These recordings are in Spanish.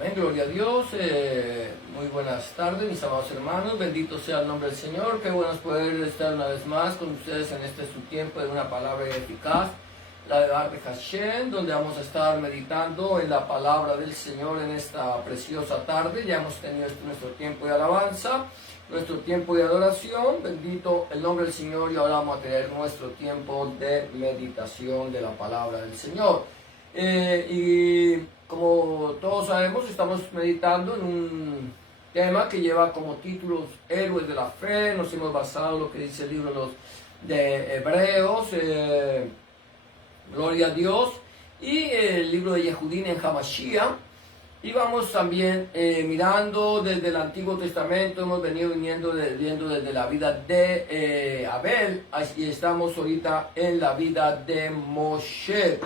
Amén, gloria a Dios. Muy buenas tardes, mis amados hermanos. Bendito sea el nombre del Señor. Qué bueno es poder estar una vez más con ustedes en este su tiempo de una palabra eficaz, la de Bar de Hashem, donde vamos a estar meditando en la palabra del Señor en esta preciosa tarde. Ya hemos tenido nuestro tiempo de alabanza, nuestro tiempo de adoración. Bendito el nombre del Señor, y ahora vamos a tener nuestro tiempo de meditación de la palabra del Señor. Y como todos sabemos, estamos meditando en un tema que lleva como títulos Héroes de la Fe. Nos hemos basado en lo que dice el libro de Hebreos, gloria a Dios, y el libro de Yehudín en Hamashiach. Y vamos también mirando desde el Antiguo Testamento. Hemos venido viendo desde la vida de Abel, y estamos ahorita en la vida de Moshe,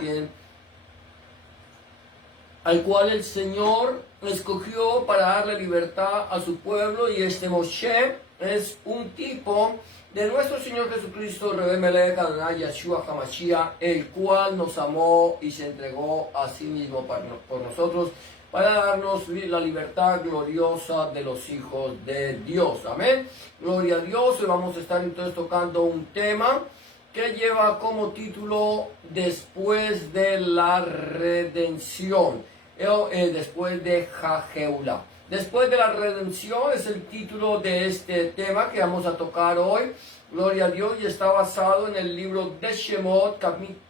al cual el Señor escogió para darle libertad a su pueblo. Y este Moshe es un tipo de nuestro Señor Jesucristo, Rebbe Melech Adonai Yeshua HaMashiach, el cual nos amó y se entregó a sí mismo por nosotros, para darnos la libertad gloriosa de los hijos de Dios. Amén. Gloria a Dios. Hoy vamos a estar entonces tocando un tema que lleva como título Después de la redención. Después de Jajeula. Después de la redención es el título de este tema que vamos a tocar hoy. Gloria a Dios. Y está basado en el libro de Shemot,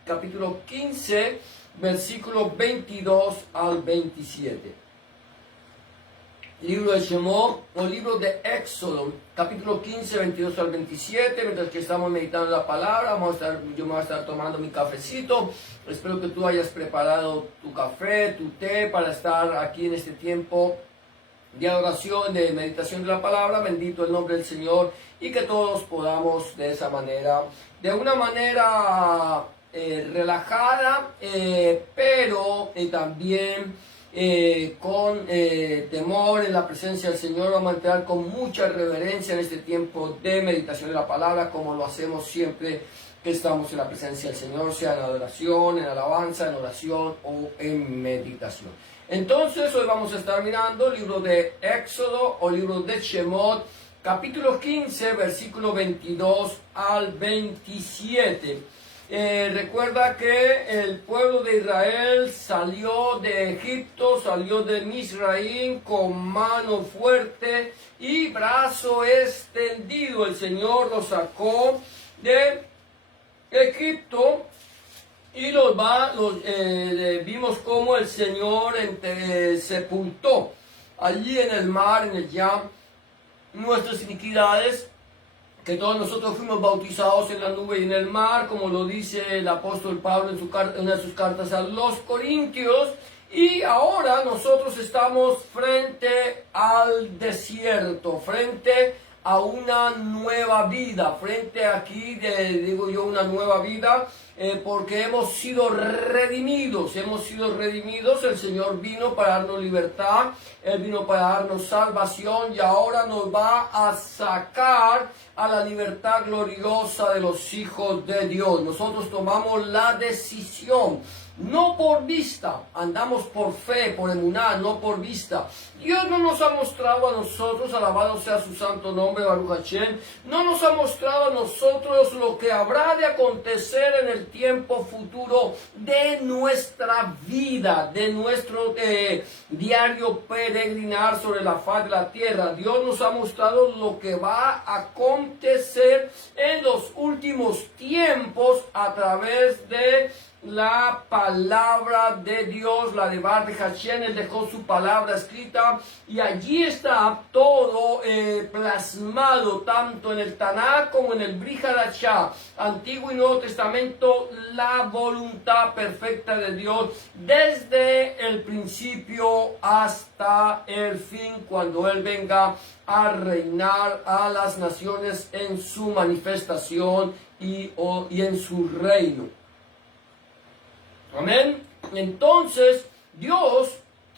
capítulo 15, versículos 22 al 27. Libro de Shemot, o libro de Éxodo, capítulo 15, 22 al 27. Mientras que estamos meditando la palabra, yo me voy a estar tomando mi cafecito. Espero que tú hayas preparado tu café, tu té, para estar aquí en este tiempo de adoración, de meditación de la palabra. Bendito el nombre del Señor, y que todos podamos de esa manera, de una manera relajada, pero también con temor en la presencia del Señor. Vamos a entrar con mucha reverencia en este tiempo de meditación de la palabra, como lo hacemos siempre que estamos en la presencia del Señor, sea en adoración, en alabanza, en oración o en meditación. Entonces hoy vamos a estar mirando el libro de Éxodo, o libro de Shemot, capítulo 15, versículo 22 al 27. Recuerda que el pueblo de Israel salió de Egipto, salió de Misraín con mano fuerte y brazo extendido. El Señor los sacó de Egipto, y vimos cómo el Señor sepultó allí en el mar, en el Yam, nuestras iniquidades, que todos nosotros fuimos bautizados en la nube y en el mar, como lo dice el apóstol Pablo en una de sus cartas a los Corintios. Y ahora nosotros estamos frente al desierto, frente a una nueva vida, frente aquí, una nueva vida, porque hemos sido redimidos. El Señor vino para darnos libertad, Él vino para darnos salvación, y ahora nos va a sacar a la libertad gloriosa de los hijos de Dios. Nosotros tomamos la decisión, no por vista, andamos por fe, por emuná, no por vista. Dios no nos ha mostrado a nosotros, alabado sea su santo nombre, Baruch Hashem, no nos ha mostrado a nosotros lo que habrá de acontecer en el tiempo futuro de nuestra vida, de nuestro diario peregrinar sobre la faz de la tierra. Dios nos ha mostrado lo que va a acontecer en los últimos tiempos a través de la palabra de Dios, la de Bar de Hashem. Él dejó su palabra escrita, y allí está todo plasmado, tanto en el Tanakh como en el Brit Hadashah, Antiguo y Nuevo Testamento, la voluntad perfecta de Dios desde el principio hasta el fin, cuando Él venga a reinar a las naciones en su manifestación y en su reino. Amén. Entonces, Dios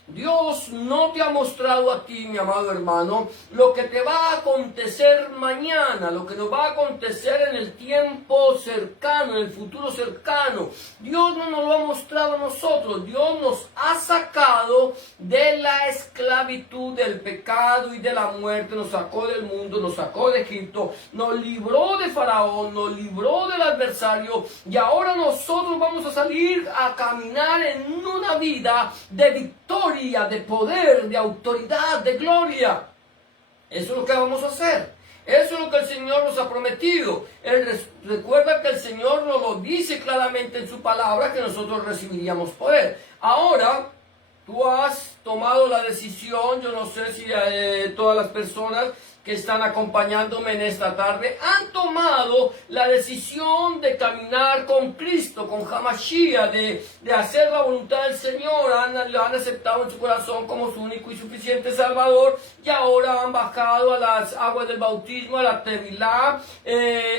Dios no te ha mostrado a ti, mi amado hermano, lo que te va a acontecer mañana, lo que nos va a acontecer en el tiempo cercano, en el futuro cercano. Dios no nos lo ha mostrado a nosotros. Dios nos ha sacado de la esclavitud, del pecado y de la muerte. Nos sacó del mundo, nos sacó de Egipto, nos libró de Faraón, nos libró del adversario. Y ahora nosotros vamos a salir a caminar en una vida de victoria, de poder, de autoridad, de gloria. Eso es lo que vamos a hacer. Eso es lo que el Señor nos ha prometido. Recuerda que el Señor nos lo dice claramente en su palabra, que nosotros recibiríamos poder. Ahora, tú has tomado la decisión, yo no sé si todas las personas que están acompañándome en esta tarde han tomado la decisión de caminar con Cristo, con Hamashiach, de hacer la voluntad del Señor. Lo han aceptado en su corazón como su único y suficiente Salvador, y ahora han bajado a las aguas del bautismo, a la Tevilá,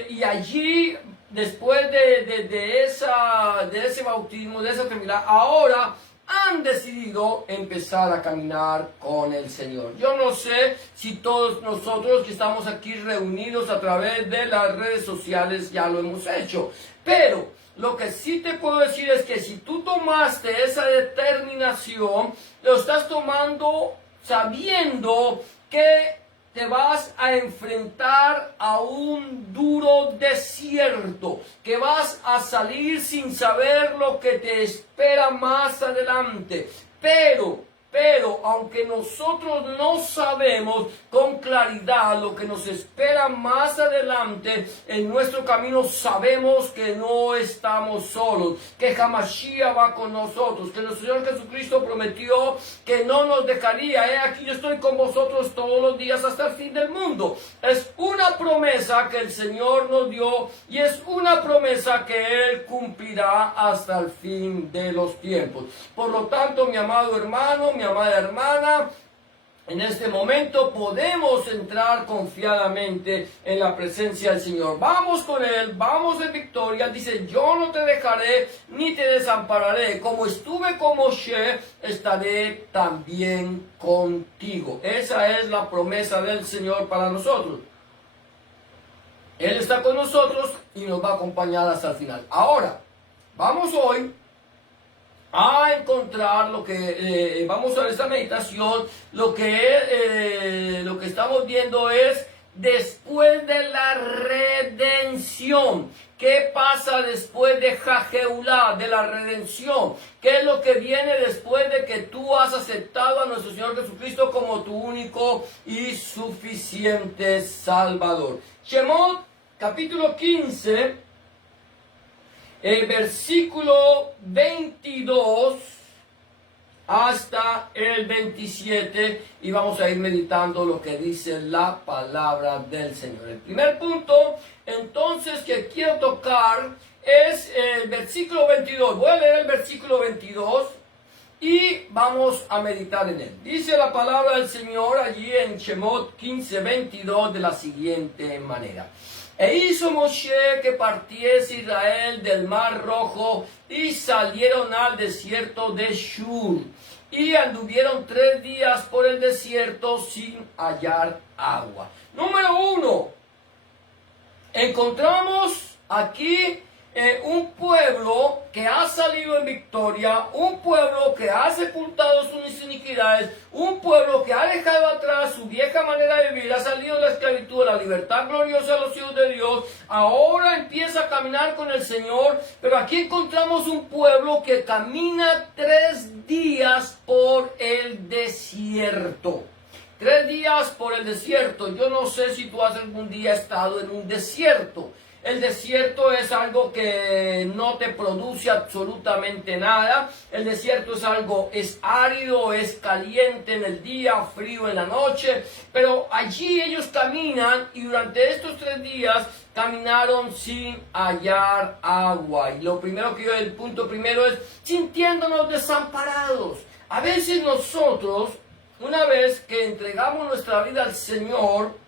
y allí, después de ese bautismo, de esa Tevilá, ahora han decidido empezar a caminar con el Señor. Yo no sé si todos nosotros que estamos aquí reunidos a través de las redes sociales ya lo hemos hecho, pero lo que sí te puedo decir es que si tú tomaste esa determinación, lo estás tomando sabiendo que te vas a enfrentar a un duro desierto, que vas a salir sin saber lo que te espera más adelante. Pero, aunque nosotros no sabemos con claridad lo que nos espera más adelante en nuestro camino, sabemos que no estamos solos, que Hamashiach va con nosotros, que nuestro Señor Jesucristo prometió que no nos dejaría. Aquí yo estoy con vosotros todos los días hasta el fin del mundo. Es una promesa que el Señor nos dio y es una promesa que Él cumplirá hasta el fin de los tiempos. Por lo tanto, mi amado hermano, mi amada hermana, en este momento podemos entrar confiadamente en la presencia del Señor. Vamos con Él, vamos en victoria. Dice, yo no te dejaré ni te desampararé. Como estuve con Moshe, estaré también contigo. Esa es la promesa del Señor para nosotros. Él está con nosotros y nos va a acompañar hasta el final. Ahora, vamos hoy a encontrar lo que vamos a ver esta meditación. Lo que estamos viendo es después de la redención. ¿Qué pasa después de Jajeulá, de la redención? ¿Qué es lo que viene después de que tú has aceptado a nuestro Señor Jesucristo como tu único y suficiente Salvador? Shemot, capítulo 15, el versículo 22 hasta el 27, y vamos a ir meditando lo que dice la palabra del Señor. El primer punto, entonces, que quiero tocar es el versículo 22. Voy a leer el versículo 22 y vamos a meditar en él. Dice la palabra del Señor allí en Shemot 15, 22 de la siguiente manera. E hizo Moshe que partiese Israel del mar Rojo, y salieron al desierto de Shur, y anduvieron 3 días por el desierto sin hallar agua. Número 1, encontramos aquí un pueblo que ha salido en victoria, un pueblo que ha sepultado sus iniquidades, un pueblo que ha dejado atrás su vieja manera de vivir, ha salido de la esclavitud, de la libertad gloriosa de los hijos de Dios, ahora empieza a caminar con el Señor. Pero aquí encontramos un pueblo que camina 3 días por el desierto. 3 días por el desierto. Yo no sé si tú has algún día estado en un desierto. El desierto es algo que no te produce absolutamente nada. El desierto es árido, es caliente en el día, frío en la noche. Pero allí ellos caminan, y durante estos 3 días caminaron sin hallar agua. Y el punto primero es sintiéndonos desamparados. A veces nosotros, una vez que entregamos nuestra vida al Señor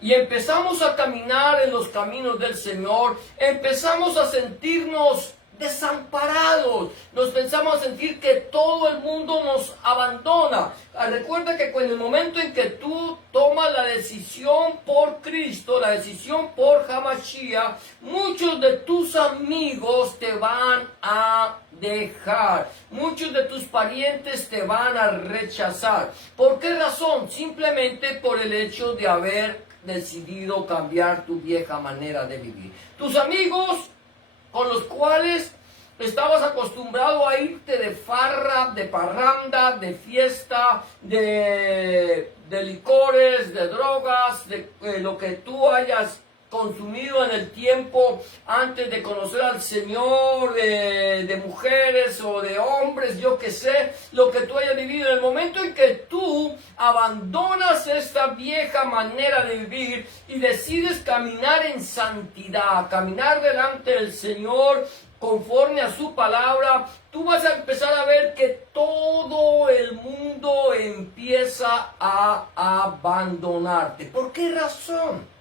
y empezamos a caminar en los caminos del Señor, empezamos a sentirnos desamparados. Nos pensamos a sentir que todo el mundo nos abandona. Recuerda que en el momento en que tú tomas la decisión por Cristo, la decisión por Hamashiach, muchos de tus amigos te van a dejar. Muchos de tus parientes te van a rechazar. ¿Por qué razón? Simplemente por el hecho de haber decidido cambiar tu vieja manera de vivir. Tus amigos con los cuales estabas acostumbrado a irte de farra, de parranda, de fiesta, de licores, de drogas, de lo que tú hayas consumido en el tiempo antes de conocer al Señor, de mujeres o de hombres, yo que sé, lo que tú hayas vivido. En el momento en que tú abandonas esta vieja manera de vivir y decides caminar en santidad, caminar delante del Señor conforme a su palabra, tú vas a empezar a ver que todo el mundo empieza a abandonarte. ¿Por qué razón?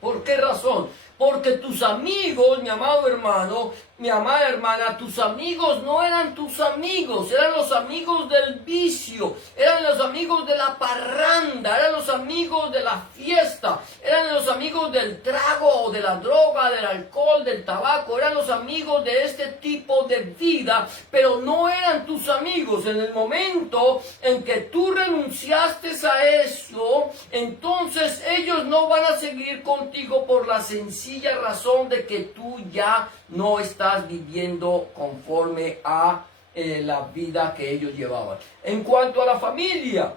¿Por qué razón? Porque tus amigos, mi amado hermano, mi amada hermana, tus amigos no eran tus amigos, eran los amigos del vicio, eran los amigos de la parranda, eran los amigos de la fiesta, eran los amigos del trago, de la droga, del alcohol, del tabaco, eran los amigos de este tipo de vida, pero no eran tus amigos. En el momento en que tú renunciaste a eso, entonces ellos no van a seguir contigo por la sencilla razón de que tú ya no estás viviendo conforme a la vida que ellos llevaban. En cuanto a la familia,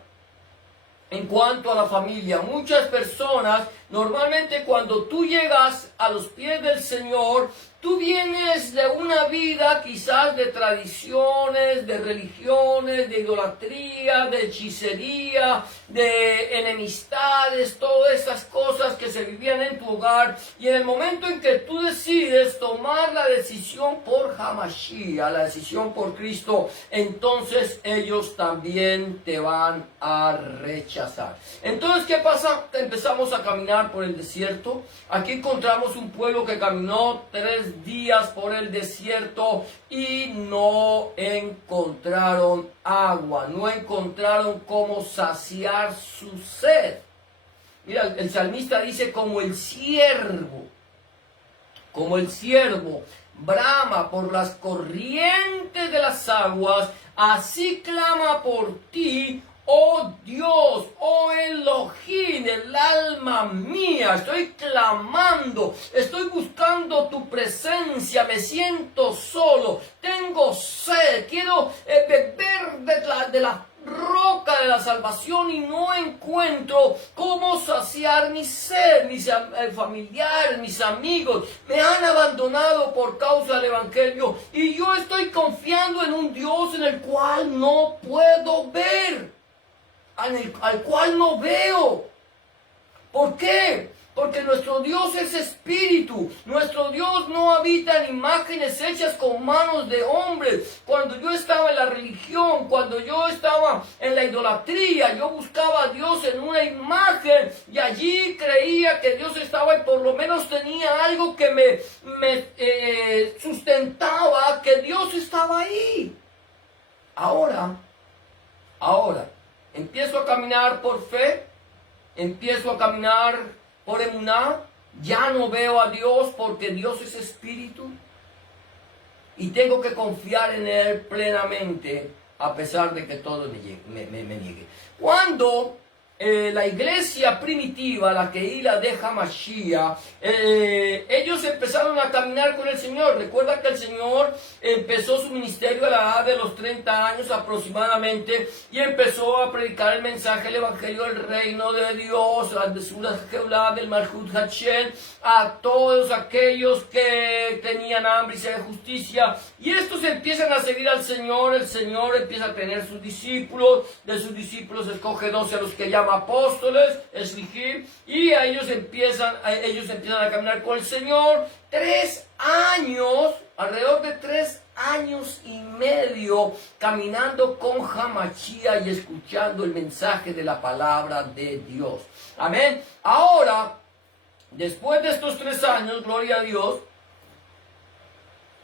muchas personas, normalmente cuando tú llegas a los pies del Señor, tú vienes de una vida quizás de tradiciones, de religiones, de idolatría, de hechicería, de enemistades, todas esas cosas que se vivían en tu hogar. Y en el momento en que tú decides tomar la decisión por Hamashiach, la decisión por Cristo, entonces ellos también te van a rechazar. Entonces, ¿qué pasa? Empezamos a caminar por el desierto. Aquí encontramos un pueblo que caminó 3 días por el desierto y no encontraron agua, no encontraron cómo saciar su sed. Mira, el salmista dice, como el siervo brama por las corrientes de las aguas, así clama por ti, oh Dios, oh Elohim, el alma mía. Estoy clamando, estoy buscando tu presencia, me siento solo, tengo sed, quiero beber de la roca de la salvación y no encuentro cómo saciar mi sed. Mis familiares, mis amigos me han abandonado por causa del evangelio y yo estoy confiando en un Dios en el cual no puedo ver, al cual no veo. ¿Por qué? Porque nuestro Dios es espíritu. Nuestro Dios no habita en imágenes hechas con manos de hombres. Cuando yo estaba en la religión, cuando yo estaba en la idolatría, yo buscaba a Dios en una imagen y allí creía que Dios estaba y por lo menos tenía algo que me sustentaba, que Dios estaba ahí. Ahora, empiezo a caminar por fe, empiezo a caminar por emuná, ya no veo a Dios porque Dios es espíritu y tengo que confiar en Él plenamente a pesar de que todo me niegue. Cuando la iglesia primitiva, la Kehila de Hamashiach, ellos empezaron a caminar con el Señor. Recuerda que el Señor empezó su ministerio a la edad de los 30 años aproximadamente y empezó a predicar el mensaje, el evangelio del reino de Dios, al Besuras Geulah, del Malchut Hashem, a todos aquellos que tenían hambre y sed de justicia. Y estos empiezan a seguir al Señor. El Señor empieza a tener sus discípulos, de sus discípulos escoge 12 a los que llama apóstoles, esligim, y ellos empiezan a caminar con el Señor 3 años, alrededor de 3 años y medio, caminando con Hamashiach y escuchando el mensaje de la palabra de Dios. Amén. Ahora, después de estos 3 años, gloria a Dios,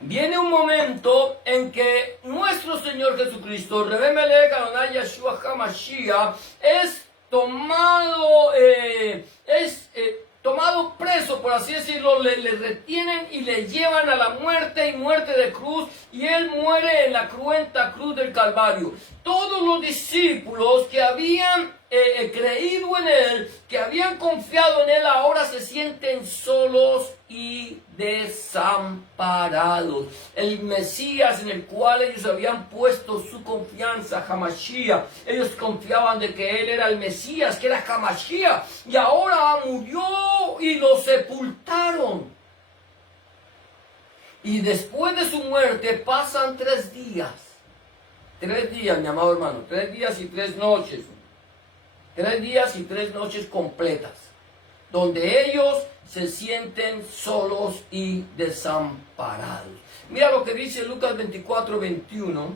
viene un momento en que nuestro Señor Jesucristo, Rebe Melech Adonai Yeshua HaMashiach, es tomado preso, por así decirlo, le retienen y le llevan a la muerte y muerte de cruz, y él muere en la cruenta cruz del Calvario. Todos los discípulos que habían creído en él, que habían confiado en él, ahora se sienten solos y desamparados. El Mesías en el cual ellos habían puesto su confianza, Hamashiach, ellos confiaban de que él era el Mesías, que era Hamashiach, y ahora murió y lo sepultaron. Y después de su muerte pasan 3 días. 3 días, mi amado hermano, 3 días y 3 noches. 3 días y 3 noches completas, donde ellos se sienten solos y desamparados. Mira lo que dice Lucas 24:21.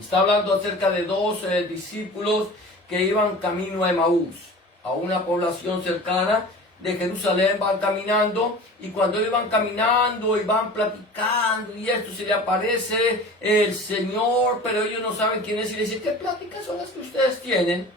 Está hablando acerca de 2 discípulos que iban camino a Emaús, a una población cercana de Jerusalén. Van caminando, y cuando ellos van caminando y van platicando y esto, se le aparece el Señor, pero ellos no saben quién es, y le dicen: ¿qué pláticas son las que ustedes tienen?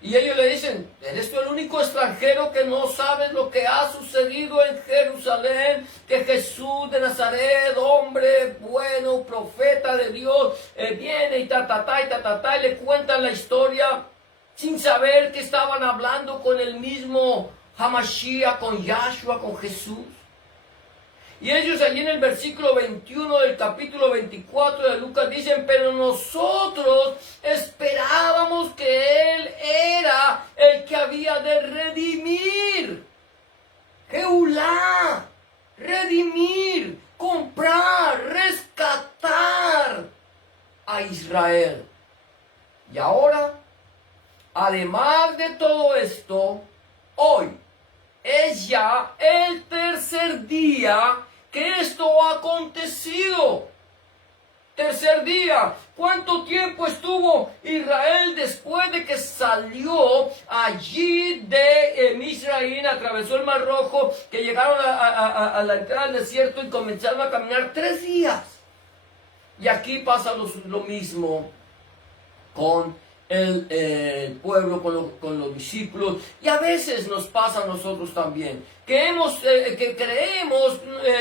Y ellos le dicen: ¿eres tú el único extranjero que no sabes lo que ha sucedido en Jerusalén? Que Jesús de Nazaret, hombre bueno, profeta de Dios, viene y y le cuentan la historia sin saber que estaban hablando con el mismo Hamashiach, con Yahshua, con Jesús. Y ellos allí en el versículo 21 del capítulo 24 de Lucas dicen: pero nosotros esperábamos que Él era el que había de redimir. Geulá, redimir, comprar, rescatar a Israel. Y ahora, además de todo esto, hoy es ya el 3er día que esto ha acontecido. 3er día. ¿Cuánto tiempo estuvo Israel después de que salió allí de Misraín, atravesó el Mar Rojo, que llegaron a la entrada del desierto y comenzaron a caminar? 3 días. Y aquí pasa lo mismo con el pueblo, con los discípulos, y a veces nos pasa a nosotros también, que creemos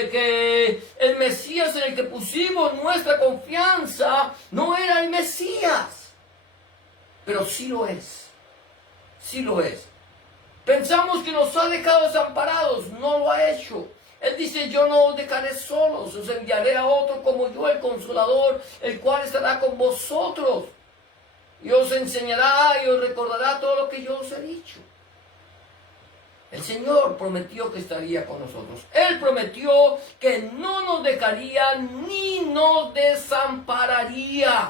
que el Mesías en el que pusimos nuestra confianza no era el Mesías, pero sí lo es, sí lo es. Pensamos que nos ha dejado desamparados, no lo ha hecho. Él dice: yo no os dejaré solos, os enviaré a otro como yo, el Consolador, el cual estará con vosotros. Y os enseñará y os recordará todo lo que yo os he dicho. El Señor prometió que estaría con nosotros. Él prometió que no nos dejaría ni nos desampararía.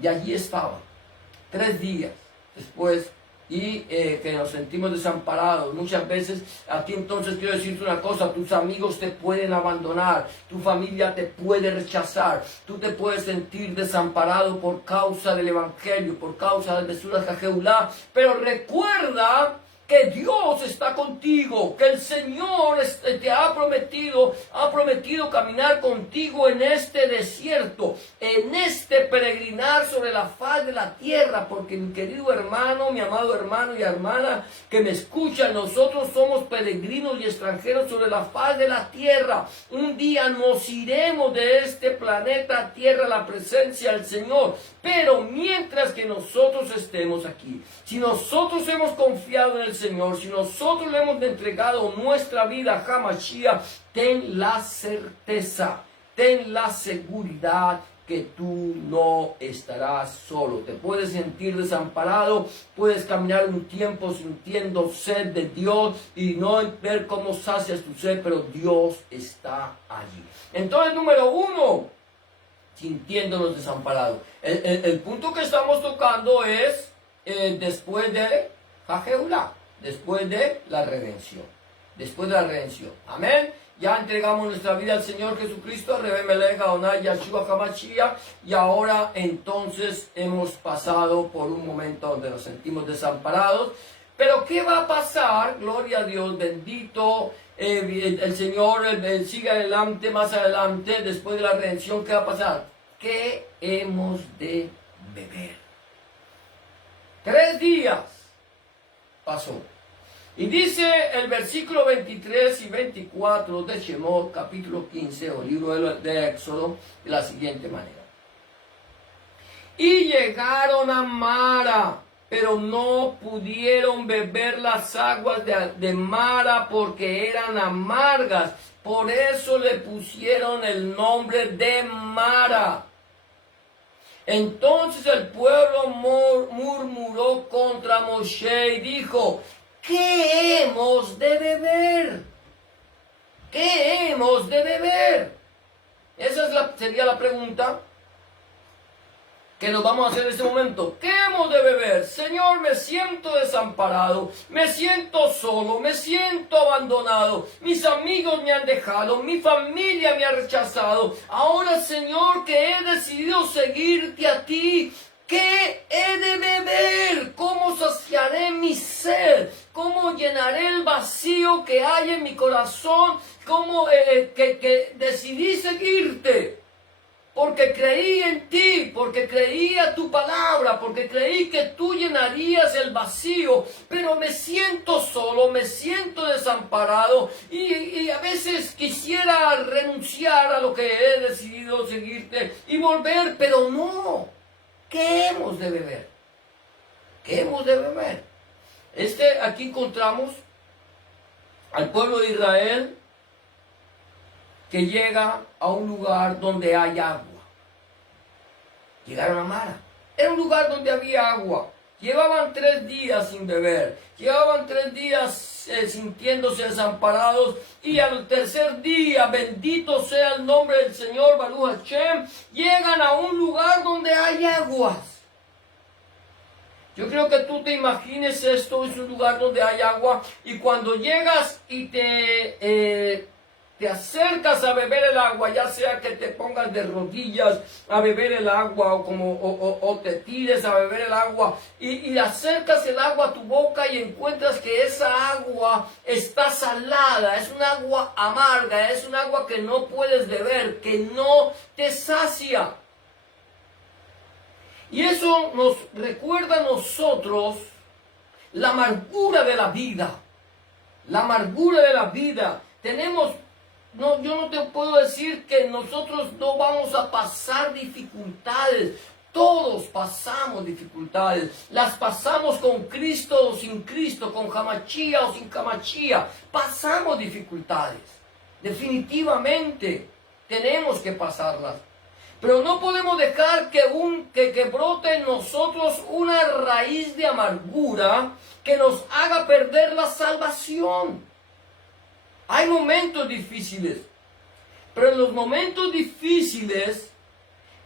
Y allí estaba, 3 días después, y que nos sentimos desamparados. Muchas veces, aquí entonces quiero decirte una cosa: tus amigos te pueden abandonar, tu familia te puede rechazar, tú te puedes sentir desamparado por causa del Evangelio, por causa del Mesuras Jajeulá, pero recuerda que Dios está contigo, que el Señor te ha prometido caminar contigo en este desierto, en este peregrinar sobre la faz de la tierra, porque mi querido hermano, mi amado hermano y hermana que me escuchan, nosotros somos peregrinos y extranjeros sobre la faz de la tierra. Un día nos iremos de este planeta Tierra a la presencia del Señor, pero mientras que nosotros estemos aquí, si nosotros hemos confiado en el Señor, si nosotros le hemos entregado nuestra vida a Hamashiach, ten la certeza, ten la seguridad que tú no estarás solo. Te puedes sentir desamparado, puedes caminar un tiempo sintiendo sed de Dios y no ver cómo sacias tu sed, pero Dios está allí. Entonces, número 1, sintiéndonos desamparados. El punto que estamos tocando es después de Jajeulá, después de la redención. Después de la redención. Amén. Ya entregamos nuestra vida al Señor Jesucristo, Rebe Melech Adonai Yeshua HaMashiach, y ahora entonces hemos pasado por un momento donde nos sentimos desamparados. Pero ¿qué va a pasar? Gloria a Dios, bendito el Señor, sigue adelante, más adelante, después de la redención, ¿qué va a pasar? ¿Qué hemos de beber? 3 días pasó. Y dice el versículo 23 y 24 de Shemot, capítulo 15, o libro de Éxodo, de la siguiente manera. Y llegaron a Mara, pero no pudieron beber las aguas de Mara porque eran amargas. Por eso le pusieron el nombre de Mara. Entonces el pueblo murmuró contra Moshe y dijo: ¿qué hemos de beber? ¿Qué hemos de beber? Esa sería la pregunta que nos vamos a hacer en este momento. ¿Qué hemos de beber? Señor, me siento desamparado, me siento solo, me siento abandonado, mis amigos me han dejado, mi familia me ha rechazado. Ahora, Señor, que he decidido seguirte a ti, ¿qué he de beber? ¿Cómo saciaré mi sed? ¿Cómo llenaré el vacío que hay en mi corazón? ¿Cómo que decidí seguirte? Porque creí en ti, porque creí a tu palabra, porque creí que tú llenarías el vacío, pero me siento solo, me siento desamparado y a veces quisiera renunciar a lo que he decidido seguirte y volver, pero no. ¿Qué hemos de beber? ¿Qué hemos de beber? Aquí encontramos al pueblo de Israel que llega a un lugar donde hay agua. Llegaron a Mara. Era un lugar donde había agua. Llevaban 3 días sin beber. Llevaban 3 días sintiéndose desamparados. Y al tercer día, bendito sea el nombre del Señor, Baruch Hashem, llegan a un lugar donde hay aguas. Yo creo que tú te imagines esto, es un lugar donde hay agua. Y cuando llegas y te acercas a beber el agua, ya sea que te pongas de rodillas a beber el agua o te tires a beber el agua y acercas el agua a tu boca y encuentras que esa agua está salada, es un agua amarga, es un agua que no puedes beber, que no te sacia. Y eso nos recuerda a nosotros la amargura de la vida. La amargura de la vida. Yo no te puedo decir que nosotros no vamos a pasar dificultades. Todos pasamos dificultades. Las pasamos con Cristo o sin Cristo, con Hamachía o sin Hamachía. Pasamos dificultades. Definitivamente tenemos que pasarlas. Pero no podemos dejar que brote en nosotros una raíz de amargura que nos haga perder la salvación. Hay momentos difíciles, pero en los momentos difíciles,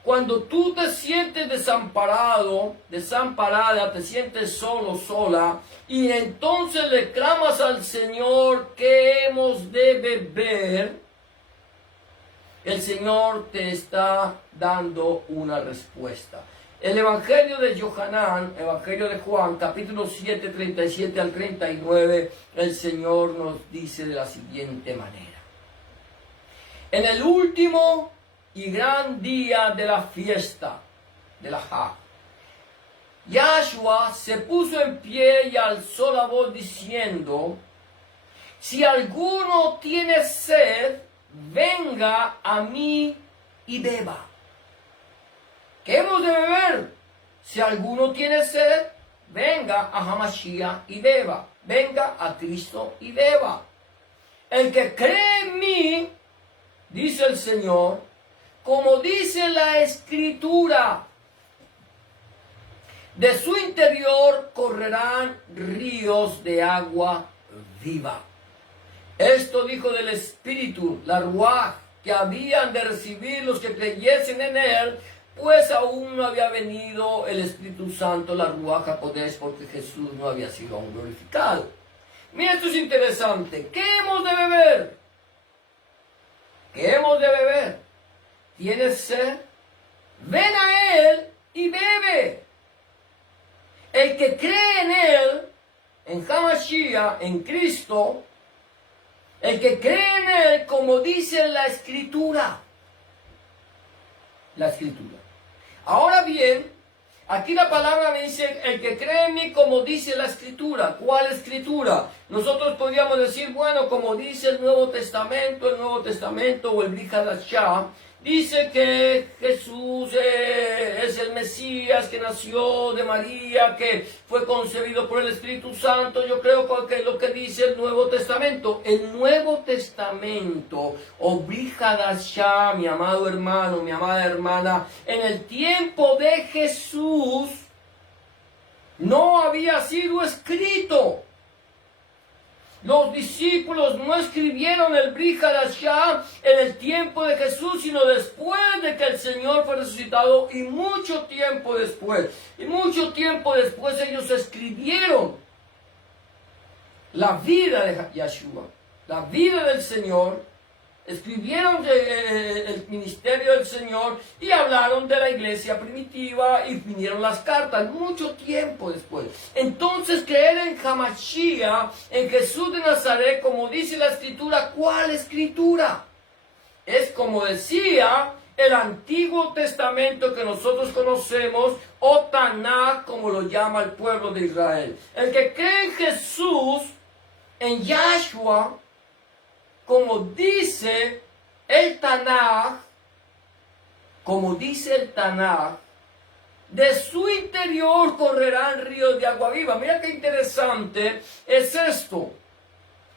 cuando tú te sientes desamparado, desamparada, te sientes solo, sola, y entonces le clamas al Señor, ¿qué hemos de beber? El Señor te está dando una respuesta. El Evangelio de Yohanan, Evangelio de Juan, capítulo 7, 37 al 39, el Señor nos dice de la siguiente manera. En el último y gran día de la fiesta de la Hag, Yahshua se puso en pie y alzó la voz diciendo: si alguno tiene sed, venga a mí y beba. ¿Qué hemos de beber? Si alguno tiene sed, venga a Hamashia y beba. Venga a Cristo y beba. El que cree en mí, dice el Señor, como dice la Escritura, de su interior correrán ríos de agua viva. Esto dijo del Espíritu, la Ruaj, que habían de recibir los que creyesen en él, pues aún no había venido el Espíritu Santo, la Ruaj HaKodesh, porque Jesús no había sido aún glorificado. Mira, esto es interesante. ¿Qué hemos de beber? ¿Qué hemos de beber? ¿Tienes sed? Ven a él y bebe. El que cree en él, en Hamashiach, en Cristo, el que cree en él, como dice la Escritura. La Escritura. Ahora bien, aquí la palabra me dice, el que cree en mí, como dice la Escritura. ¿Cuál Escritura? Nosotros podríamos decir, bueno, como dice el Nuevo Testamento o el Brit Hadashah, dice que Jesús es el Mesías, que nació de María, que fue concebido por el Espíritu Santo. Yo creo que es lo que dice el Nuevo Testamento. El Nuevo Testamento, o Brit Hadashah, mi amado hermano, mi amada hermana, en el tiempo de Jesús no había sido escrito. Los discípulos no escribieron el Brit Hadashah en el tiempo de Jesús, sino después de que el Señor fue resucitado y mucho tiempo después. Y mucho tiempo después ellos escribieron la vida de Yeshua, la vida del Señor. Escribieron el ministerio del Señor y hablaron de la iglesia primitiva y vinieron las cartas mucho tiempo después. Entonces creer en Hamashiach, en Jesús de Nazaret, como dice la Escritura. ¿Cuál Escritura? Es como decía el Antiguo Testamento que nosotros conocemos, o Tanaj, como lo llama el pueblo de Israel. El que cree en Jesús, en Yahshua, como dice el Tanaj, de su interior correrán ríos de agua viva. Mira qué interesante es esto.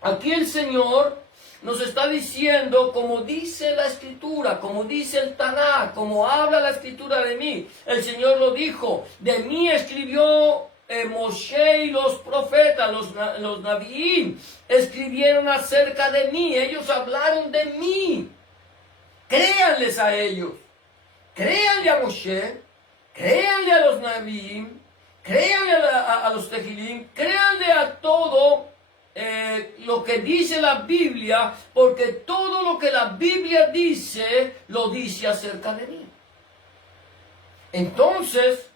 Aquí el Señor nos está diciendo, como dice la Escritura, como dice el Tanaj, como habla la Escritura de mí. El Señor lo dijo, de mí escribió Moshe y los profetas, los Nabiim, escribieron acerca de mí. Ellos hablaron de mí. Créanles a ellos. Créanle a Moshe, créanle a los Nabiim, créanle a los Tehilim, créanle a todo lo que dice la Biblia, porque todo lo que la Biblia dice, lo dice acerca de mí. Entonces,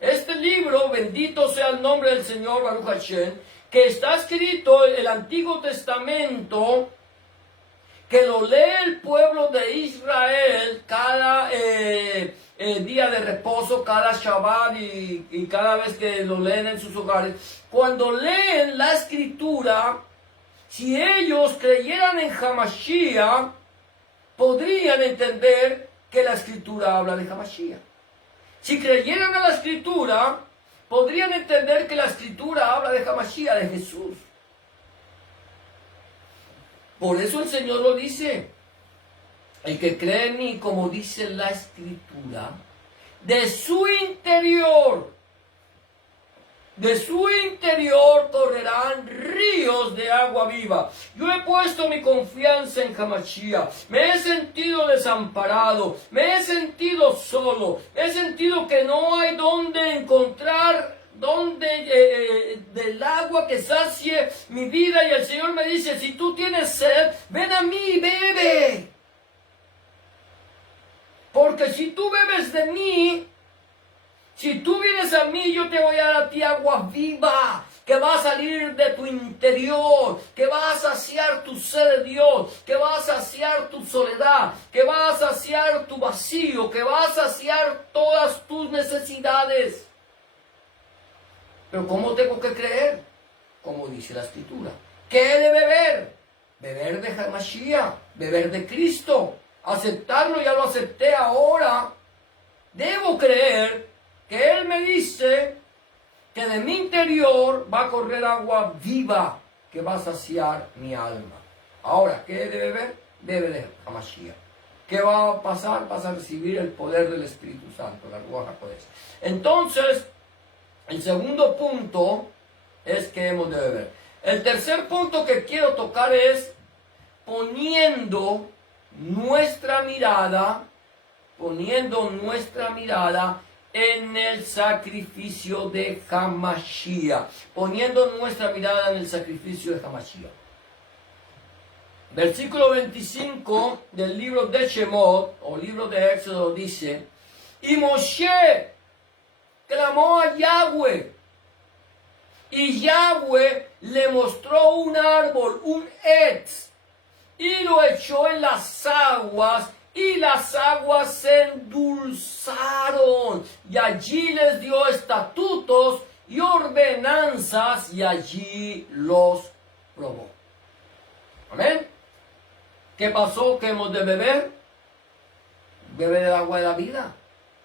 este libro, bendito sea el nombre del Señor, Baruch Hashem, que está escrito en el Antiguo Testamento, que lo lee el pueblo de Israel cada día de reposo, cada Shabbat y cada vez que lo leen en sus hogares. Cuando leen la Escritura, si ellos creyeran en Hamashiach, podrían entender que la Escritura habla de Hamashiach. Si creyeran a la Escritura, podrían entender que la Escritura habla de Hamashiach, de Jesús. Por eso el Señor lo dice. El que cree en mí, como dice la Escritura, de su interior correrán ríos de agua viva. Yo he puesto mi confianza en Hamashiach. Me he sentido desamparado, me he sentido solo, he sentido que no hay donde encontrar del agua que sacie mi vida, y el Señor me dice, si tú tienes sed, ven a mí y bebe. Porque si tú bebes de mí, si tú vienes a mí, yo te voy a dar a ti agua viva, que va a salir de tu interior, que va a saciar tu sed de Dios, que va a saciar tu soledad, que va a saciar tu vacío, que va a saciar todas tus necesidades. Pero ¿cómo tengo que creer? Como dice la Escritura. ¿Qué he de beber? Beber de Hamashiach, beber de Cristo, aceptarlo. Ya lo acepté ahora. Debo creer que Él me dice que de mi interior va a correr agua viva que va a saciar mi alma. Ahora, ¿qué he de beber? Bebe de Hamashiach. ¿Qué va a pasar? Vas a recibir el poder del Espíritu Santo, la Ruach HaKodesh. Entonces, el segundo punto es que hemos de beber. El tercer punto que quiero tocar es poniendo nuestra mirada en el sacrificio de Hamashiach. Poniendo nuestra mirada en el sacrificio de Hamashiach. Versículo 25 del libro de Shemot, o libro de Éxodo, dice: y Moshe clamó a Yahweh, Y Yahweh le mostró un árbol, un etz, y lo echó en las aguas, y las aguas se endulzaron, y allí les dio estatutos y ordenanzas, y allí los probó. Amén. ¿Qué pasó? ¿Qué hemos de beber? Bebe del agua de la vida.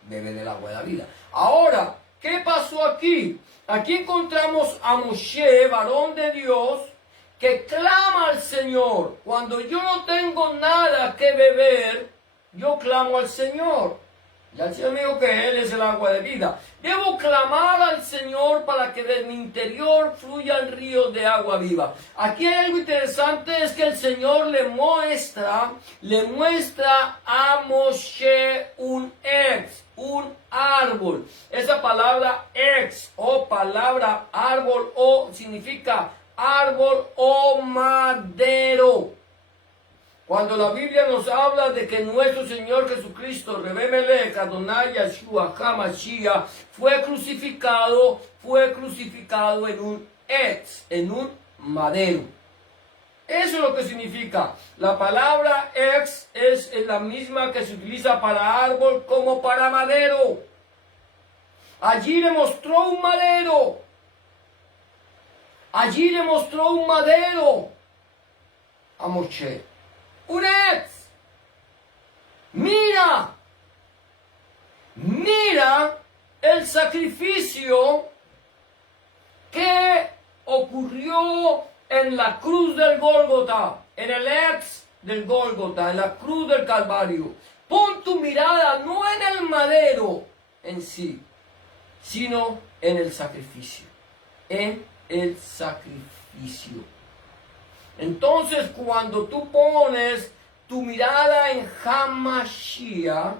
Bebe del agua de la vida. Ahora, ¿qué pasó aquí? Aquí encontramos a Moshe, varón de Dios, que clama al Señor. Cuando yo no tengo nada que beber, yo clamo al Señor. Ya el Señor me dijo que Él es el agua de vida. Debo clamar al Señor para que de mi interior fluyan ríos de agua viva. Aquí hay algo interesante, es que el Señor le muestra a Moshe un ex, un árbol. Esa palabra ex o palabra árbol o significa árbol o madero. Cuando la Biblia nos habla de que nuestro Señor Jesucristo, Rebbe Melech, Adonai Yeshua HaMashiach, fue crucificado en un etz, en un madero. Eso es lo que significa. La palabra ex es la misma que se utiliza para árbol como para madero. Allí le mostró un madero. Allí le mostró un madero a Moshe. Un ex. Mira el sacrificio que ocurrió en la cruz del Gólgota, en el ex del Gólgota, en la cruz del Calvario. Pon tu mirada no en el madero en sí, sino en el sacrificio. En el sacrificio. Entonces, cuando tú pones tu mirada en Hamashiach,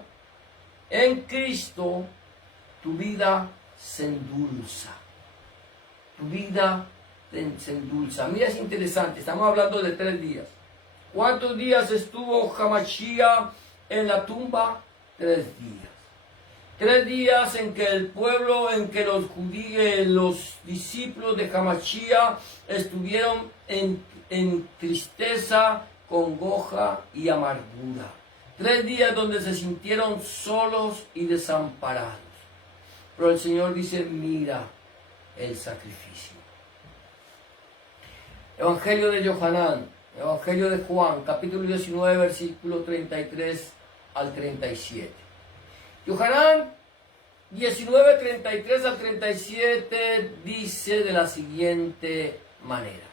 en Cristo, tu vida se endulza. Tu vida se endulza. Mira, es interesante, estamos hablando de 3 días. ¿Cuántos días estuvo Hamashiach en la tumba? 3 días. 3 días en que el pueblo, en que los judíos, los discípulos de Hamashiach estuvieron en tristeza, congoja y amargura. 3 días donde se sintieron solos y desamparados. Pero el Señor dice, mira el sacrificio. Evangelio de Yohanan, Evangelio de Juan, capítulo 19, versículo 33 al 37. Yohanan 19, 33 al 37 dice de la siguiente manera.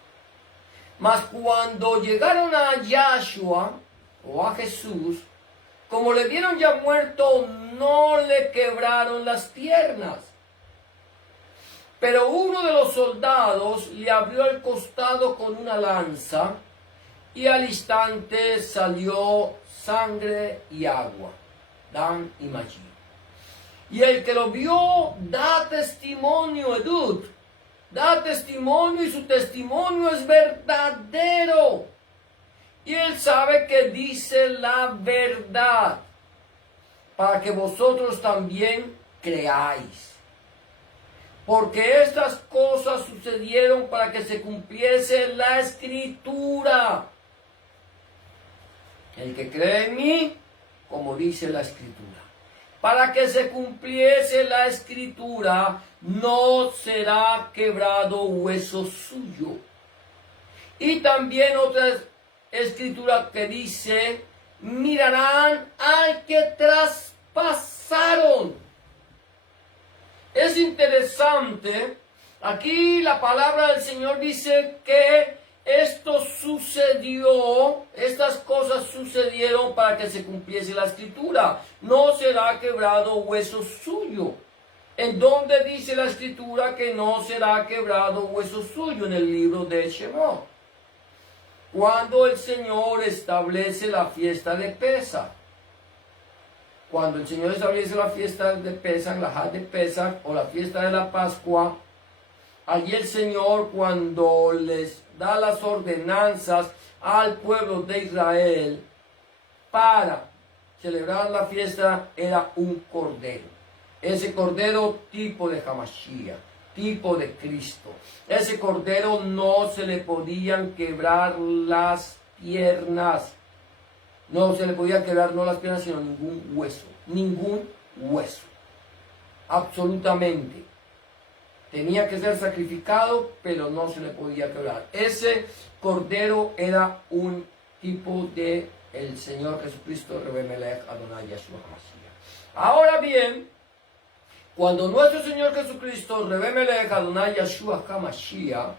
Mas cuando llegaron a Yahshua, o a Jesús, como le vieron ya muerto, no le quebraron las piernas. Pero uno de los soldados le abrió el costado con una lanza, y al instante salió sangre y agua. Dan y Magí. Y el que lo vio da testimonio, Edut. Da testimonio y su testimonio es verdadero. Y él sabe que dice la verdad, para que vosotros también creáis. Porque estas cosas sucedieron para que se cumpliese la Escritura. El que cree en mí, como dice la Escritura. Para que se cumpliese la Escritura, no será quebrado hueso suyo. Y también otra Escritura que dice, mirarán al que traspasaron. Es interesante, aquí la palabra del Señor dice que esto sucedió, estas cosas sucedieron para que se cumpliese la Escritura. No será quebrado hueso suyo. ¿En dónde dice la Escritura que no será quebrado hueso suyo? En el libro de Shemot. Cuando el Señor establece la fiesta de Pesach. Cuando el Señor establece la fiesta de Pesach, la Had de Pesach, o la fiesta de la Pascua, allí el Señor, cuando les da las ordenanzas al pueblo de Israel para celebrar la fiesta, era un cordero. Ese cordero tipo de Hamashiach. tipo de Cristo. Ese cordero no se le podían quebrar las piernas. No se le podía quebrar no las piernas, sino ningún hueso. Ningún hueso. Absolutamente. Tenía que ser sacrificado, pero no se le podía quebrar. Ese cordero era un tipo de el Señor Jesucristo, Rebe Melech Adonai Yeshua HaMashiach. Ahora bien, cuando nuestro Señor Jesucristo, Rebe Melech Adonai Yeshua HaMashiach,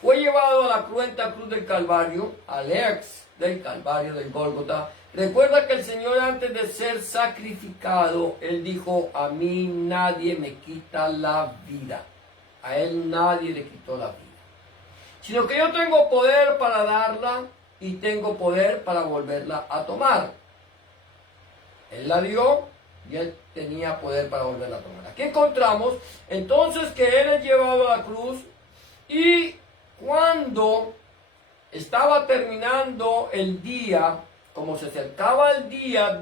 fue llevado a la cruenta cruz del Calvario, al ex del Calvario del Gólgota, recuerda que el Señor, antes de ser sacrificado, Él dijo: a mí nadie me quita la vida. A Él nadie le quitó la vida, sino que yo tengo poder para darla y tengo poder para volverla a tomar. Él la dio y Él tenía poder para volverla a tomar. Aquí encontramos entonces que Él es llevado a la cruz, y cuando estaba terminando el día, como se acercaba el día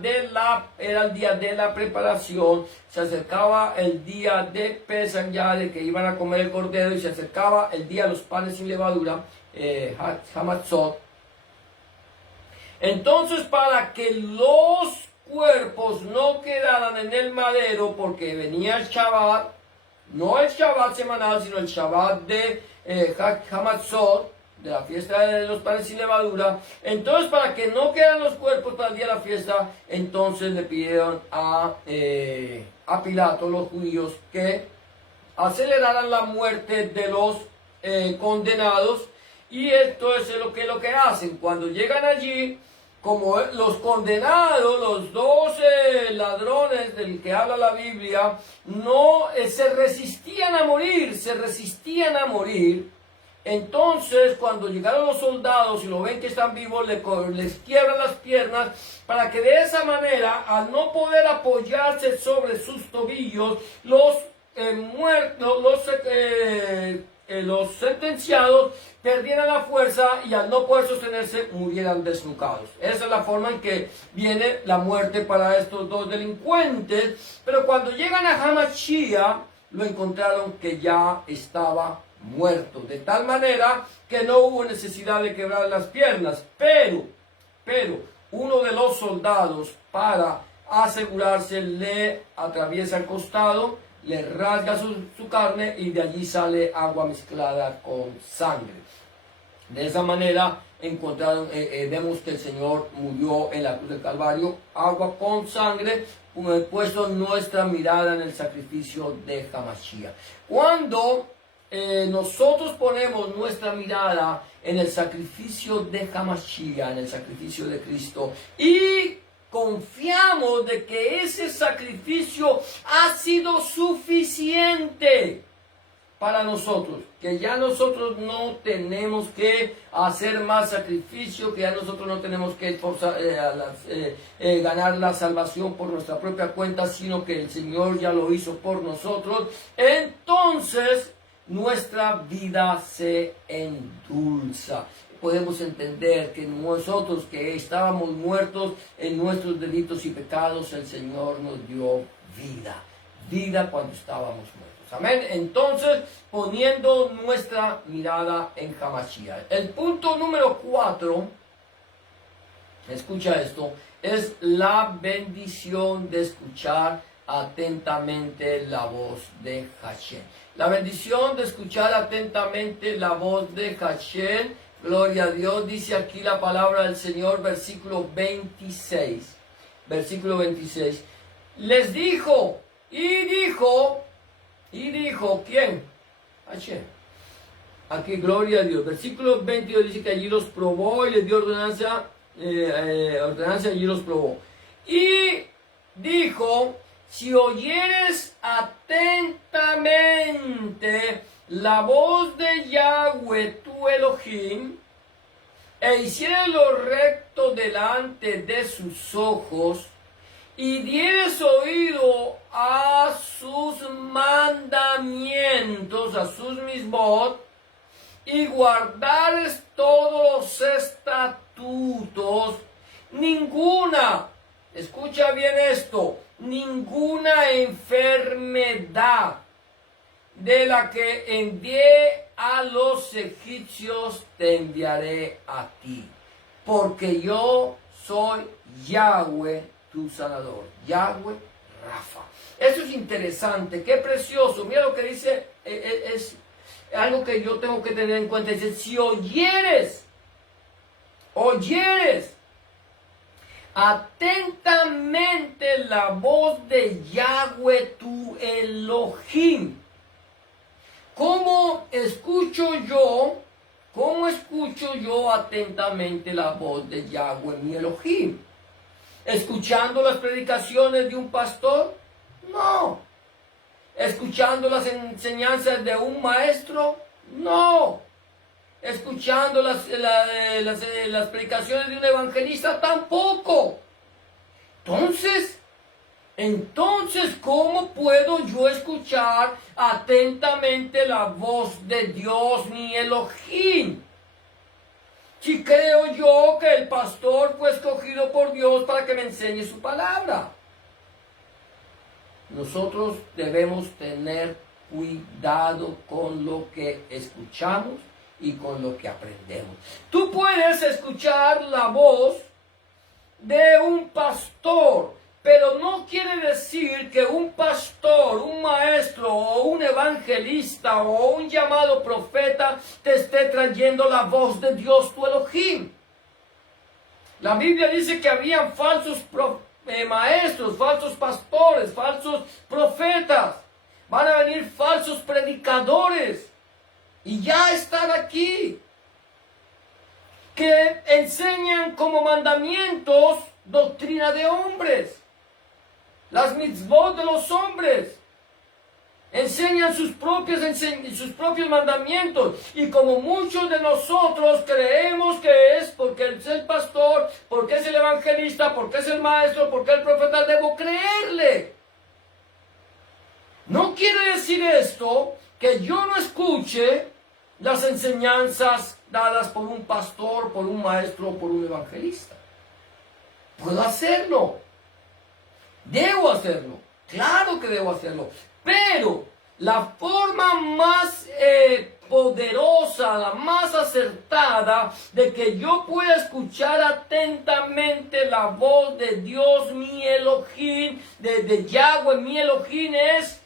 era el día de la preparación, se acercaba el día de Pesach, ya de que iban a comer el cordero, y se acercaba el día de los panes sin levadura, Hamatzot. Entonces, para que los cuerpos no quedaran en el madero, porque venía el Shabbat, no el Shabbat semanal, sino el Shabbat de Hamatzot, de la fiesta de los panes sin levadura. Entonces, para que no quedan los cuerpos para el día de la fiesta, entonces le pidieron a Pilato, los judíos, que aceleraran la muerte de los condenados. Y esto es lo que hacen cuando llegan allí. Como los condenados, los 12 ladrones del que habla la Biblia, no se resistían a morir. Entonces, cuando llegaron los soldados y lo ven que están vivos, les quiebran las piernas, para que de esa manera, al no poder apoyarse sobre sus tobillos, los sentenciados perdieran la fuerza, y al no poder sostenerse murieran desnucados. Esa es la forma en que viene la muerte para estos dos delincuentes. Pero cuando llegan a Hamashiach, lo encontraron que ya estaba muerto, de tal manera que no hubo necesidad de quebrar las piernas. Pero uno de los soldados, para asegurarse, le atraviesa el costado, le rasga su carne, y de allí sale agua mezclada con sangre. De esa manera vemos que el Señor murió en la cruz del Calvario, agua con sangre, puesto nuestra mirada en el sacrificio de Hamashiach. Cuando nosotros ponemos nuestra mirada en el sacrificio de Hamashiach, en el sacrificio de Cristo, y confiamos de que ese sacrificio ha sido suficiente para nosotros, que ya nosotros no tenemos que hacer más sacrificio, que ya nosotros no tenemos que ganar la salvación por nuestra propia cuenta, sino que el Señor ya lo hizo por nosotros. Entonces nuestra vida se endulza. Podemos entender que nosotros, que estábamos muertos en nuestros delitos y pecados, el Señor nos dio vida cuando estábamos muertos. Amén. Entonces, poniendo nuestra mirada en Hamashiach. El punto número 4, escucha esto, es la bendición de escuchar atentamente la voz de Hashem. La bendición de escuchar atentamente la voz de Hashem. Gloria a Dios. Dice aquí la palabra del Señor, versículo 26. Versículo 26. Les dijo, y dijo, ¿quién? Hashem. Aquí, gloria a Dios. Versículo 22 dice que allí los probó y les dio ordenanza, allí los probó. Y dijo: si oyeres atentamente la voz de Yahweh tu Elohim, e hicieres lo recto delante de sus ojos, y dieres oído a sus mandamientos, a sus misbot, y guardares todos los estatutos, ninguna, escucha bien esto, ninguna enfermedad de la que envié a los egipcios te enviaré a ti, porque yo soy Yahweh tu sanador, Yahweh Rafa. Eso es interesante, qué precioso. Mira lo que dice, es algo que yo tengo que tener en cuenta. Dice, si oyeres atentamente la voz de Yahweh tu Elohim. ¿Cómo escucho yo atentamente la voz de Yahweh mi Elohim? ¿Escuchando las predicaciones de un pastor? No. ¿Escuchando las enseñanzas de un maestro? No. ¿Escuchando las predicaciones de un evangelista? Tampoco. Entonces, ¿cómo puedo yo escuchar atentamente la voz de Dios, mi Elohim? Si creo yo que el pastor fue escogido por Dios para que me enseñe su palabra. Nosotros debemos tener cuidado con lo que escuchamos y con lo que aprendemos. Tú puedes escuchar la voz de un pastor, pero no quiere decir que un pastor, un maestro o un evangelista o un llamado profeta te esté trayendo la voz de Dios tu Elohim. La Biblia dice que habían falsos maestros, falsos pastores, falsos profetas. Van a venir falsos predicadores. Y ya están aquí. Que enseñan como mandamientos doctrina de hombres. Las mitzvot de los hombres. Enseñan sus propios mandamientos. Y como muchos de nosotros creemos que es porque es el pastor, porque es el evangelista, porque es el maestro, porque es el profeta, debo creerle. No quiere decir esto que yo no escuche las enseñanzas dadas por un pastor, por un maestro o por un evangelista. Puedo hacerlo. Debo hacerlo. Claro que debo hacerlo. Pero la forma más poderosa, la más acertada de que yo pueda escuchar atentamente la voz de Dios mi Elohim, de Yahweh mi Elohim, es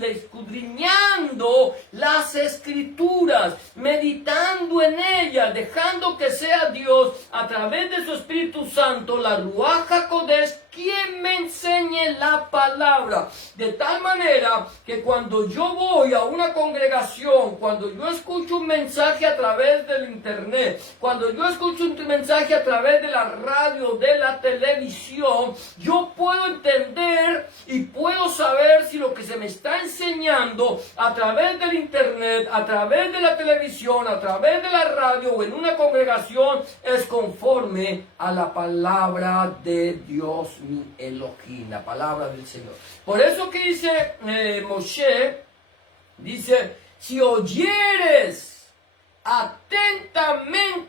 escudriñando las escrituras, meditando en ellas, dejando que sea Dios a través de su Espíritu Santo, la Ruach HaKodesh, quien me enseñe la palabra. De tal manera que cuando yo voy a una congregación, cuando yo escucho un mensaje a través del internet, cuando yo escucho un mensaje a través de la radio, de la televisión, yo puedo entender y puedo saber si lo que se me está enseñando a través del internet, a través de la televisión, a través de la radio o en una congregación es conforme a la palabra de Dios mi Elohim, la palabra del Señor. Por eso que dice Moshe, dice, si oyeres atentamente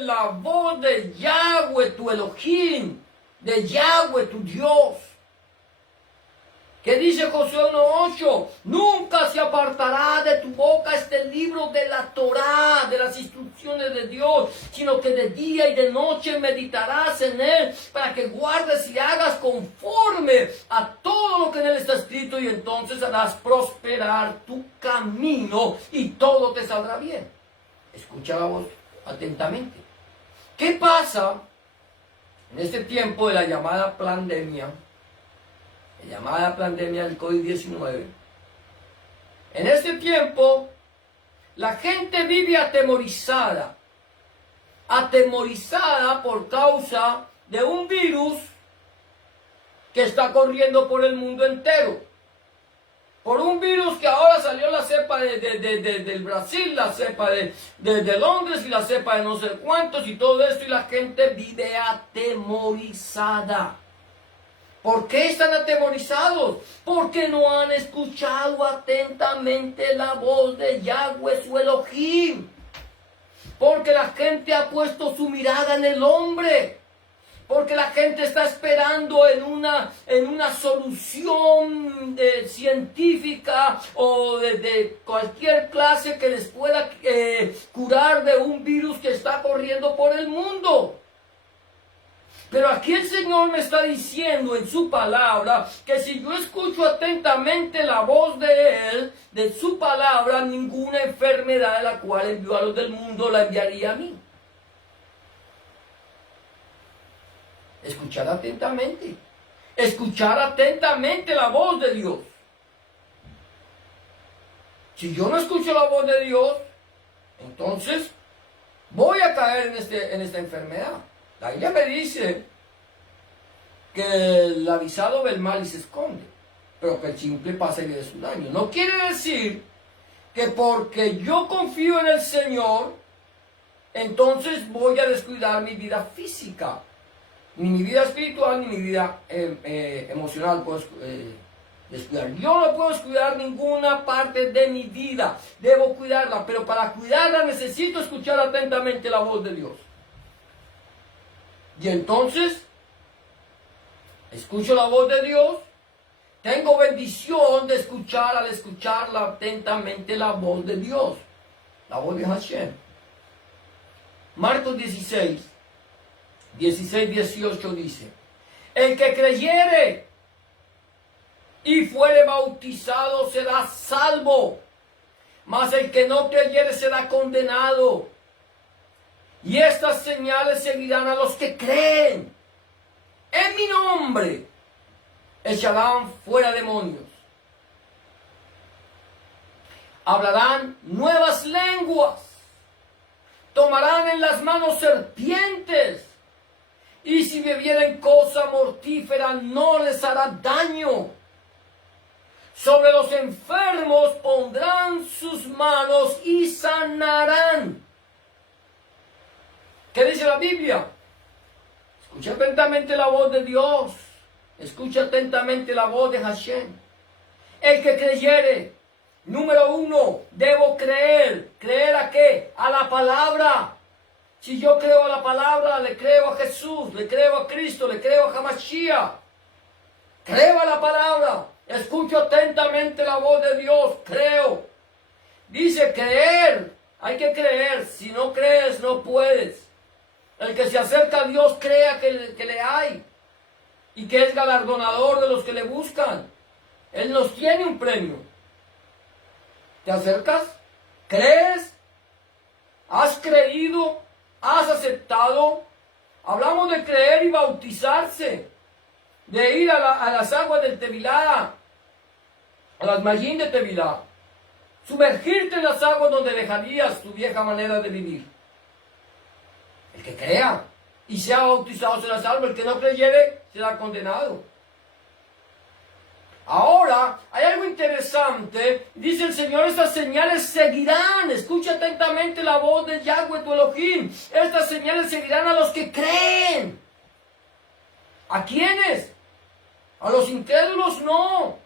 la voz de Yahweh tu Elohim, de Yahweh tu Dios, que dice Josué 1:8, nunca se apartará de tu boca este libro de la Torá, de las instrucciones de Dios, sino que de día y de noche meditarás en él, para que guardes y hagas conforme a todo lo que en él está escrito, y entonces harás prosperar tu camino y todo te saldrá bien. Escucha la voz atentamente. ¿Qué pasa en este tiempo de la llamada pandemia? Llamada pandemia del COVID-19. En este tiempo, la gente vive atemorizada por causa de un virus que está corriendo por el mundo entero. Por un virus que ahora salió la cepa del Brasil, la cepa de Londres y la cepa de no sé cuántos y todo esto, y la gente vive atemorizada. ¿Por qué están atemorizados? Porque no han escuchado atentamente la voz de Yahweh su Elohim. Porque la gente ha puesto su mirada en el hombre. Porque la gente está esperando en una solución científica o de cualquier clase que les pueda curar de un virus que está corriendo por el mundo. Pero aquí el Señor me está diciendo en su palabra que si yo escucho atentamente la voz de Él, de su palabra, ninguna enfermedad de la cual envió a los del mundo la enviaría a mí. Escuchar atentamente. Escuchar atentamente la voz de Dios. Si yo no escucho la voz de Dios, entonces voy a caer en esta enfermedad. La Biblia me dice que el avisado ve el mal y se esconde, pero que el simple pasa y ve su daño. No quiere decir que porque yo confío en el Señor, entonces voy a descuidar mi vida física. Ni mi vida espiritual, ni mi vida emocional puedo descuidar. Yo no puedo descuidar ninguna parte de mi vida. Debo cuidarla, pero para cuidarla necesito escuchar atentamente la voz de Dios. Y entonces, escucho la voz de Dios. Tengo bendición de escuchar, al escucharla atentamente la voz de Dios. La voz de Hashem. Marcos 16, 18 dice: el que creyere y fuere bautizado será salvo, mas el que no creyere será condenado. Y estas señales seguirán a los que creen. En mi nombre echarán fuera demonios. Hablarán nuevas lenguas. Tomarán en las manos serpientes. Y si bebieren cosa mortífera no les hará daño. Sobre los enfermos pondrán sus manos y sanarán. ¿Qué dice la Biblia? Escucha atentamente la voz de Dios. Escucha atentamente la voz de Hashem. El que creyere, número uno, debo creer. ¿Creer a qué? A la palabra. Si yo creo a la palabra, le creo a Jesús, le creo a Cristo, le creo a Hamashiach. Creo a la palabra. Escucho atentamente la voz de Dios. Creo. Dice creer. Hay que creer. Si no crees, no puedes. El que se acerca a Dios crea que le hay y que es galardonador de los que le buscan. Él nos tiene un premio. ¿Te acercas? ¿Crees? ¿Has creído? ¿Has aceptado? Hablamos de creer y bautizarse, de ir a las aguas del Tevilá, a las Mayín de Tevilá, sumergirte en las aguas donde dejarías tu vieja manera de vivir. El que crea y sea bautizado será salvo, el que no creyere será condenado. Ahora, hay algo interesante, dice el Señor, estas señales seguirán, escucha atentamente la voz de Yahweh tu Elohim, estas señales seguirán a los que creen. ¿A quiénes? A los incrédulos no,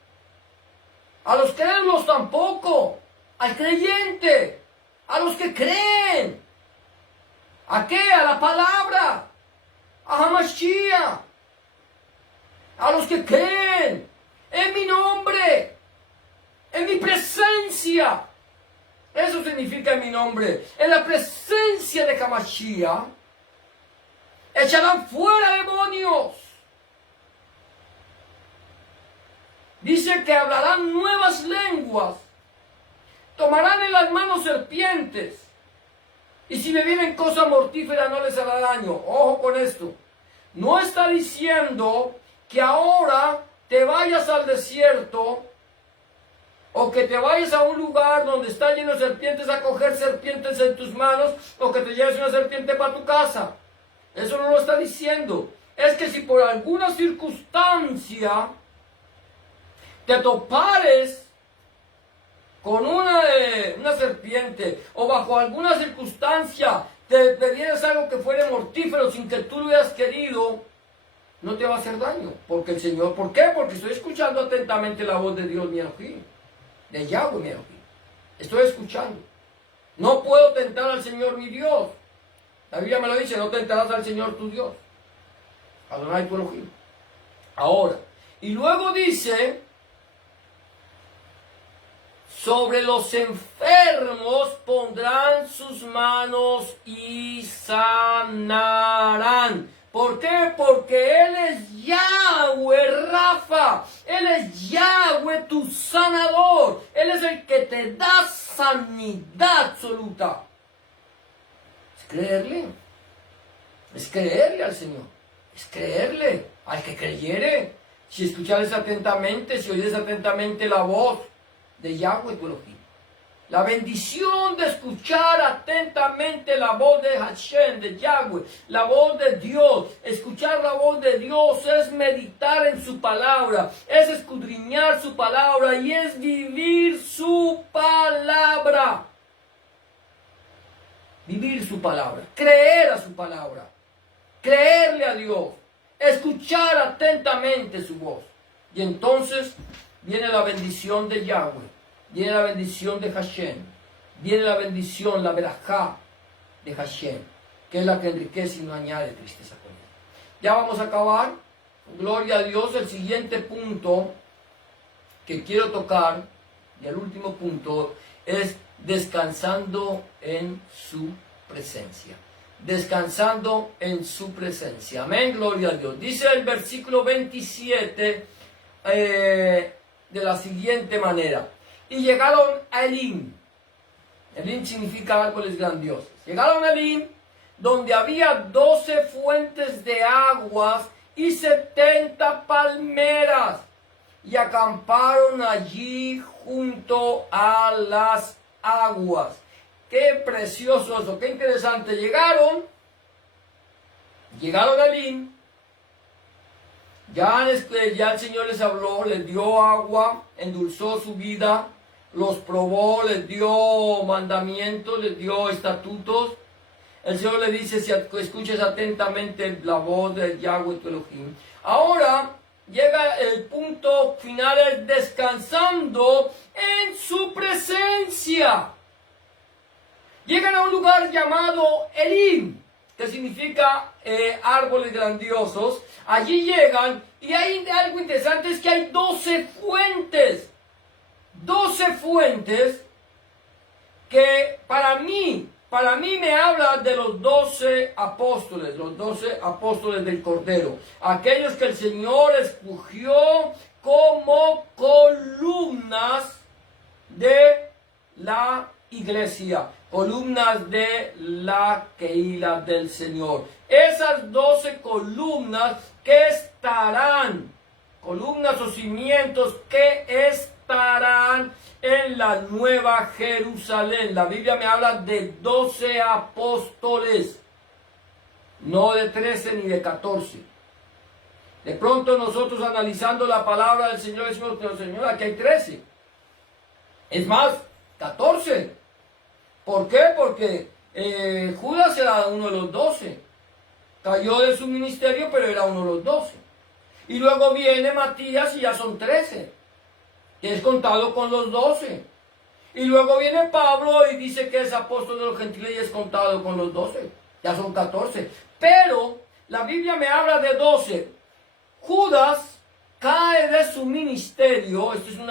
a los crédulos tampoco, al creyente, a los que creen. ¿A qué? A la palabra, a Hamashiach, a los que creen en mi nombre, en mi presencia. Eso significa en mi nombre, en la presencia de Hamashiach. Echarán fuera demonios. Dice que hablarán nuevas lenguas, tomarán en las manos serpientes. Y si bebieren cosa mortífera no les hará daño. Ojo con esto. No está diciendo que ahora te vayas al desierto o que te vayas a un lugar donde está lleno de serpientes a coger serpientes en tus manos o que te lleves una serpiente para tu casa. Eso no lo está diciendo. Es que si por alguna circunstancia te topares con una serpiente o bajo alguna circunstancia te pidieras algo que fuera mortífero sin que tú lo hubieras querido, no te va a hacer daño. Porque el Señor, ¿por qué? Porque estoy escuchando atentamente la voz de Dios, mi Elohim, de Yahweh, mi Elohim. Estoy escuchando. No puedo tentar al Señor, mi Dios. La Biblia me lo dice, no tentarás al Señor tu Dios. Adonai tu Elohim. Ahora, y luego dice, sobre los enfermos pondrán sus manos y sanarán. ¿Por qué? Porque Él es Yahweh Rafa. Él es Yahweh tu sanador. Él es el que te da sanidad absoluta. Es creerle. Es creerle al Señor. Es creerle al que creyere. Si escuchares atentamente, si oyes atentamente la voz de Yahweh tu Elohim. La bendición de escuchar atentamente la voz de Hashem, de Yahweh, la voz de Dios. Escuchar la voz de Dios es meditar en su palabra, es escudriñar su palabra y es vivir su palabra. Vivir su palabra, creer a su palabra, creerle a Dios, escuchar atentamente su voz. Y entonces viene la bendición de Yahweh. Viene la bendición de Hashem, viene la bendición, la verajá de Hashem, que es la que enriquece y no añade tristeza con ella. Ya vamos a acabar, gloria a Dios. El siguiente punto que quiero tocar, y el último punto, es descansando en su presencia. Descansando en su presencia. Amén, gloria a Dios. Dice el versículo 27 de la siguiente manera. Y llegaron a Elim. Elim significa árboles grandiosos. Llegaron a Elim, donde había 12 fuentes de aguas y 70 palmeras. Y acamparon allí junto a las aguas. Qué precioso eso, qué interesante. Llegaron a Elim. Ya el Señor les habló, les dio agua, endulzó su vida. Los probó, les dio mandamientos, les dio estatutos. El Señor le dice, si escuches atentamente la voz de Yahweh tu Elohim. Ahora llega el punto final, es descansando en su presencia. Llegan a un lugar llamado Elim, que significa árboles grandiosos. Allí llegan y hay algo interesante, es que hay 12 fuentes. 12 fuentes que para mí me habla de los 12 apóstoles del Cordero, aquellos que el Señor escogió como columnas de la iglesia, columnas de la Keilah del Señor. Esas 12 columnas que estarán, columnas o cimientos que estarán en la Nueva Jerusalén. La Biblia me habla de 12 apóstoles, no de 13 ni de 14. De pronto nosotros analizando la palabra del Señor decimos, pero Señor, aquí hay 13. Es más, 14. ¿Por qué? Porque Judas era uno de los 12. Cayó de su ministerio, pero era uno de los 12. Y luego viene Matías y ya son 13. Que es contado con los 12. Y luego viene Pablo y dice que es apóstol de los gentiles y es contado con los 12. Ya son 14. Pero la Biblia me habla de 12. Judas cae de su ministerio. Esto es un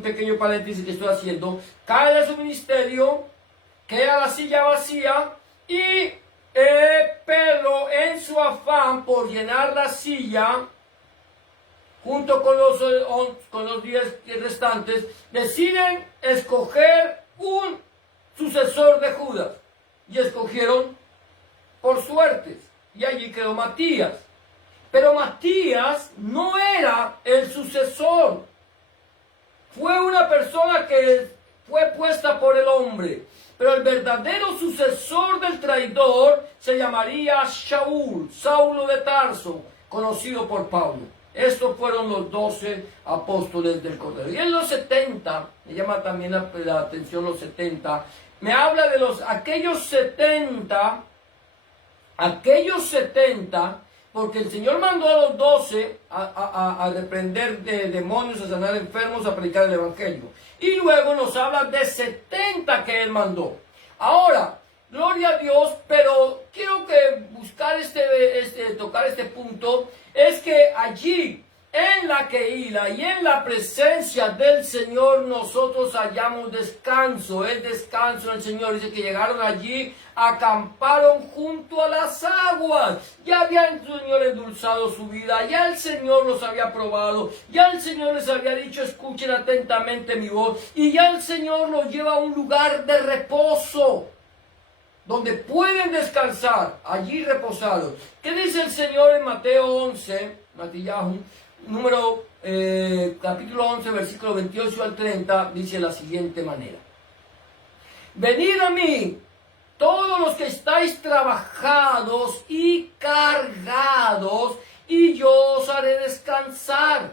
pequeño paréntesis que estoy haciendo. Cae de su ministerio, queda la silla vacía y Pedro, en su afán por llenar la silla, junto con los 10 restantes, deciden escoger un sucesor de Judas. Y escogieron por suertes. Y allí quedó Matías. Pero Matías no era el sucesor. Fue una persona que fue puesta por el hombre. Pero el verdadero sucesor del traidor se llamaría Shaul, Saulo de Tarso, conocido por Pablo. Estos fueron los 12 apóstoles del Cordero. Y en los 70, me llama también la atención los 70, me habla de aquellos 70, porque el Señor mandó a los 12 a reprender de demonios, a sanar enfermos, a predicar el Evangelio. Y luego nos habla de 70 que Él mandó. Ahora, Gloria a Dios, pero quiero que tocar este punto, es que allí, en la Keilah y en la presencia del Señor, nosotros hallamos descanso, el descanso del Señor. Dice que llegaron allí, acamparon junto a las aguas. Ya había el Señor endulzado su vida, ya el Señor los había probado, ya el Señor les había dicho, escuchen atentamente mi voz, y ya el Señor los lleva a un lugar de reposo, donde pueden descansar, allí reposados. ¿Qué dice el Señor en Mateo 11, capítulo 11, versículo 28 al 30, dice de la siguiente manera: venid a mí, todos los que estáis trabajados y cargados, y yo os haré descansar.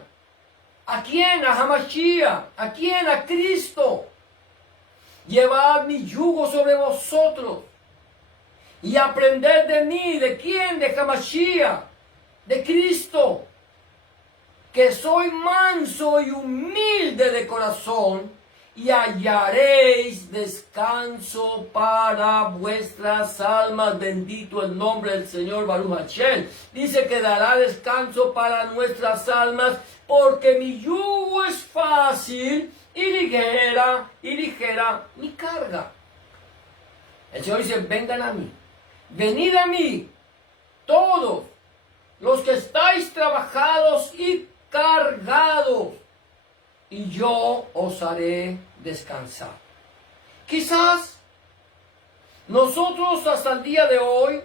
¿A quién? A Hamashiach. ¿A quién? A Cristo. Llevad mi yugo sobre vosotros y aprended de mí. ¿De quién? De Hamashiach, de Cristo, que soy manso y humilde de corazón, y hallaréis descanso para vuestras almas. Bendito el nombre del Señor, Baruch Hashem. Dice que dará descanso para nuestras almas, porque mi yugo es fácil y ligera mi carga. El Señor dice, vengan a mí, venid a mí, todos los que estáis trabajados y cargados, y yo os haré descansar. Quizás nosotros hasta el día de hoy,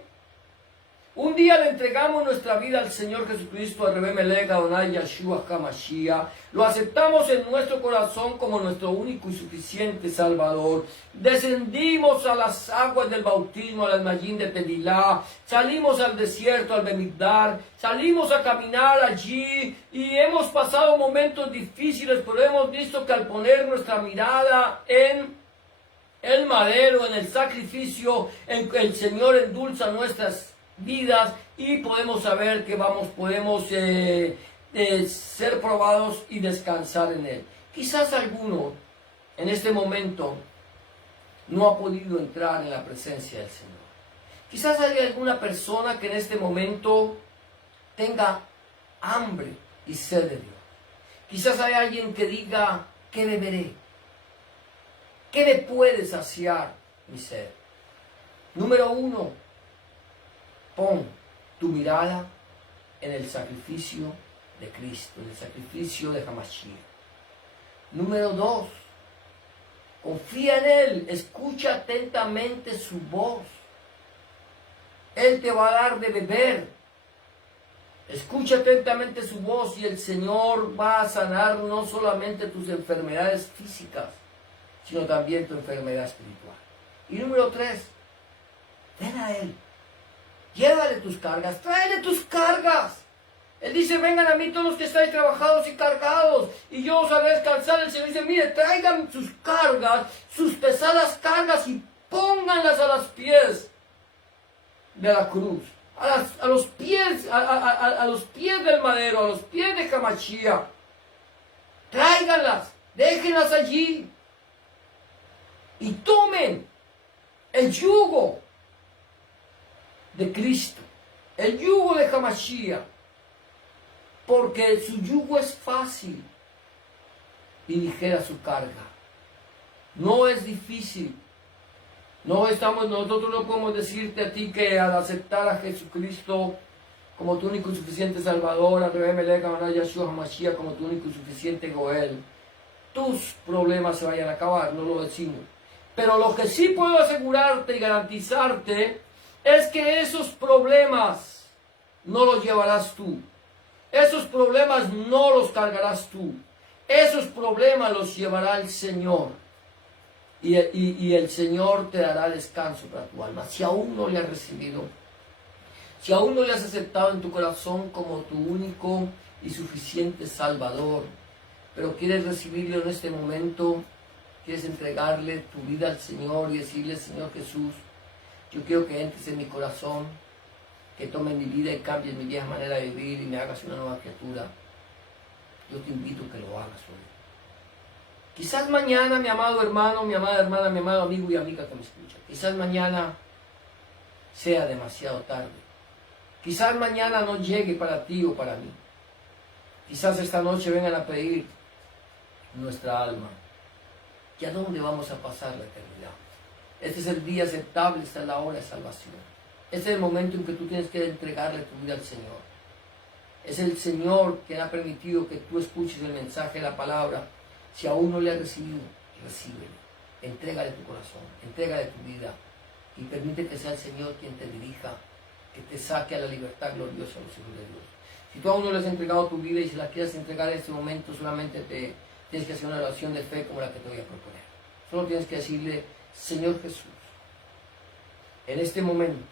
un día le entregamos nuestra vida al Señor Jesucristo, al Rebbe Melech Adonai Yeshua HaMashiach, lo aceptamos en nuestro corazón como nuestro único y suficiente Salvador, descendimos a las aguas del bautismo, al Almayín de Pedilá, salimos al desierto, al Bemigdar, salimos a caminar allí y hemos pasado momentos difíciles, pero hemos visto que al poner nuestra mirada en el madero, en el sacrificio, el Señor endulza nuestras vidas y podemos saber que podemos ser probados y descansar en Él. Quizás alguno en este momento no ha podido entrar en la presencia del Señor. Quizás haya alguna persona que en este momento tenga hambre y sed de Dios. Quizás haya alguien que diga, ¿qué beberé? ¿Qué me puede saciar mi sed? Número 1, pon tu mirada en el sacrificio de Cristo, en el sacrificio de Hamashiach. Número 2, confía en Él, escucha atentamente su voz. Él te va a dar de beber. Escucha atentamente su voz y el Señor va a sanar no solamente tus enfermedades físicas, sino también tu enfermedad espiritual. Y número 3, ven a Él. Llévale tus cargas, tráele tus cargas. Él dice, vengan a mí todos los que estáis trabajados y cargados, y yo os haré descansar. El Señor dice, mire, traigan sus cargas, sus pesadas cargas, y pónganlas a los pies de la cruz, a los pies del madero, a los pies de Hamashiach. Tráiganlas, déjenlas allí, y tomen el yugo de Cristo, el yugo de Hamashiach, porque su yugo es fácil y ligera su carga. No es difícil. Nosotros no podemos decirte a ti que al aceptar a Jesucristo como tu único y suficiente Salvador, al Rebbe Melech Adonai Yeshua HaMashiach como tu único y suficiente Goel, tus problemas se vayan a acabar, no lo decimos. Pero lo que sí puedo asegurarte y garantizarte es que esos problemas no los llevarás tú. Esos problemas no los cargarás tú. Esos problemas los llevará el Señor. Y el Señor te dará descanso para tu alma. Si aún no le has recibido, si aún no le has aceptado en tu corazón como tu único y suficiente Salvador, pero quieres recibirlo en este momento, quieres entregarle tu vida al Señor y decirle, Señor Jesús, yo quiero que entres en mi corazón, que tomes mi vida y cambies mi vieja manera de vivir y me hagas una nueva criatura. Yo te invito a que lo hagas hoy. Quizás mañana, mi amado hermano, mi amada hermana, mi amado amigo y amiga que me escucha, quizás mañana sea demasiado tarde. Quizás mañana no llegue para ti o para mí. Quizás esta noche vengan a pedir nuestra alma. ¿Y a dónde vamos a pasar la eternidad? Este es el día aceptable, esta es la hora de salvación. Este es el momento en que tú tienes que entregarle tu vida al Señor. Es el Señor que ha permitido que tú escuches el mensaje de la palabra. Si aún no le has recibido, recíbelo. Entrégale tu corazón, entrégale tu vida y permite que sea el Señor quien te dirija, que te saque a la libertad gloriosa a los hijos de Dios. Si tú aún no le has entregado tu vida y si la quieres entregar en este momento, solamente tienes que hacer una oración de fe como la que te voy a proponer. Solo tienes que decirle: Señor Jesús, en este momento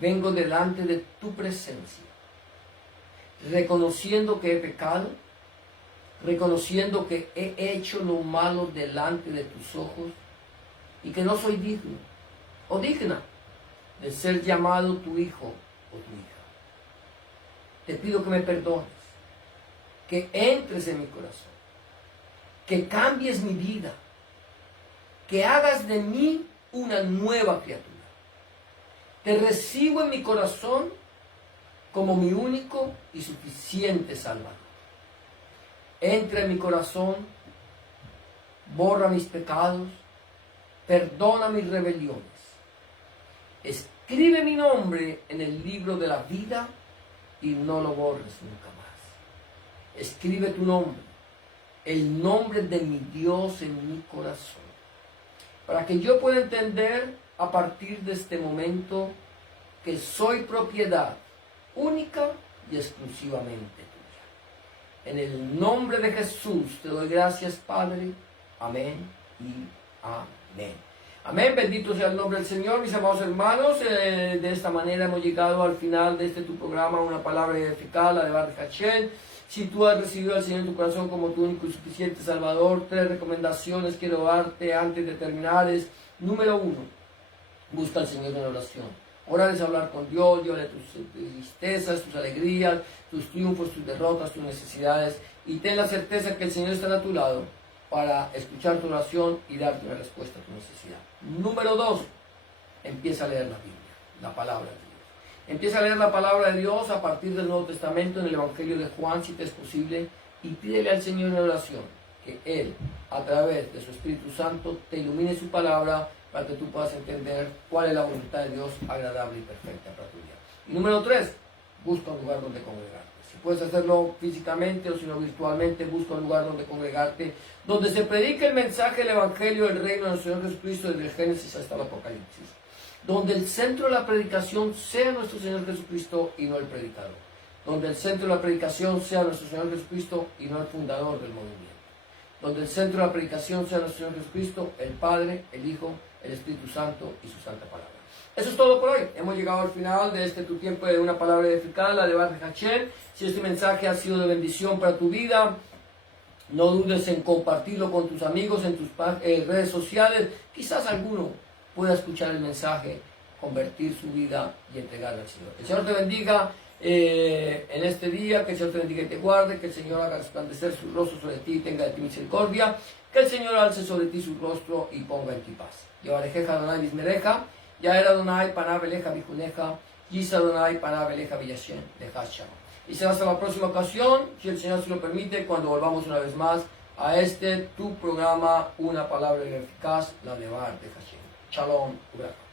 vengo delante de tu presencia, reconociendo que he pecado, reconociendo que he hecho lo malo delante de tus ojos y que no soy digno o digna de ser llamado tu hijo o tu hija. Te pido que me perdones, que entres en mi corazón, que cambies mi vida, que hagas de mí una nueva criatura. Te recibo en mi corazón como mi único y suficiente Salvador. Entra en mi corazón, borra mis pecados, perdona mis rebeliones. Escribe mi nombre en el libro de la vida y no lo borres nunca más. Escribe tu nombre, el nombre de mi Dios en mi corazón, para que yo pueda entender a partir de este momento que soy propiedad única y exclusivamente tuya. En el nombre de Jesús te doy gracias, Padre. Amén y amén. Amén, bendito sea el nombre del Señor, mis amados hermanos. De esta manera hemos llegado al final de tu programa, Una Palabra Eficaz, la de Baruch Hashem. Si tú has recibido al Señor en tu corazón como tu único y suficiente Salvador, 3 recomendaciones quiero darte antes de terminar. Número 1, busca al Señor en oración. Ora es hablar con Dios, Dios de tus tristezas, tus alegrías, tus triunfos, tus derrotas, tus necesidades, y ten la certeza que el Señor está a tu lado para escuchar tu oración y darte una respuesta a tu necesidad. Número 2, empieza a leer la Biblia, la palabra de Dios. Empieza a leer la palabra de Dios a partir del Nuevo Testamento en el Evangelio de Juan, si te es posible, y pídele al Señor en oración que Él, a través de su Espíritu Santo, te ilumine su palabra para que tú puedas entender cuál es la voluntad de Dios agradable y perfecta para tu vida. Y número 3, busca un lugar donde congregarte. Si puedes hacerlo físicamente o si no virtualmente, busca un lugar donde congregarte, donde se predique el mensaje del Evangelio del Reino de nuestro Señor Jesucristo desde el Génesis hasta el Apocalipsis. Donde el centro de la predicación sea nuestro Señor Jesucristo y no el predicador. Donde el centro de la predicación sea nuestro Señor Jesucristo y no el fundador del movimiento. Donde el centro de la predicación sea nuestro Señor Jesucristo, el Padre, el Hijo, el Espíritu Santo y su Santa Palabra. Eso es todo por hoy. Hemos llegado al final de tu tiempo de Una Palabra Eficaz, la de Baruch Hashem. Si este mensaje ha sido de bendición para tu vida, no dudes en compartirlo con tus amigos en tus redes sociales. Quizás alguno pueda escuchar el mensaje, convertir su vida y entregarle al Señor. Que el Señor te bendiga en este día, que el Señor te bendiga y te guarde, que el Señor haga resplandecer su rostro sobre ti y tenga de ti misericordia, que el Señor alce sobre ti su rostro y ponga en ti paz. Yevarejeja Adonai Bismereja, Yaer Adonai Panav Eleja Bijuneja, Yis Adonai Panav Eleja Villashem Leja Shalom. Y será hasta la próxima ocasión, si el Señor se lo permite, cuando volvamos una vez más a tu programa, Una Palabra Eficaz, la de Baruch Hashem. Shalom, Uracha.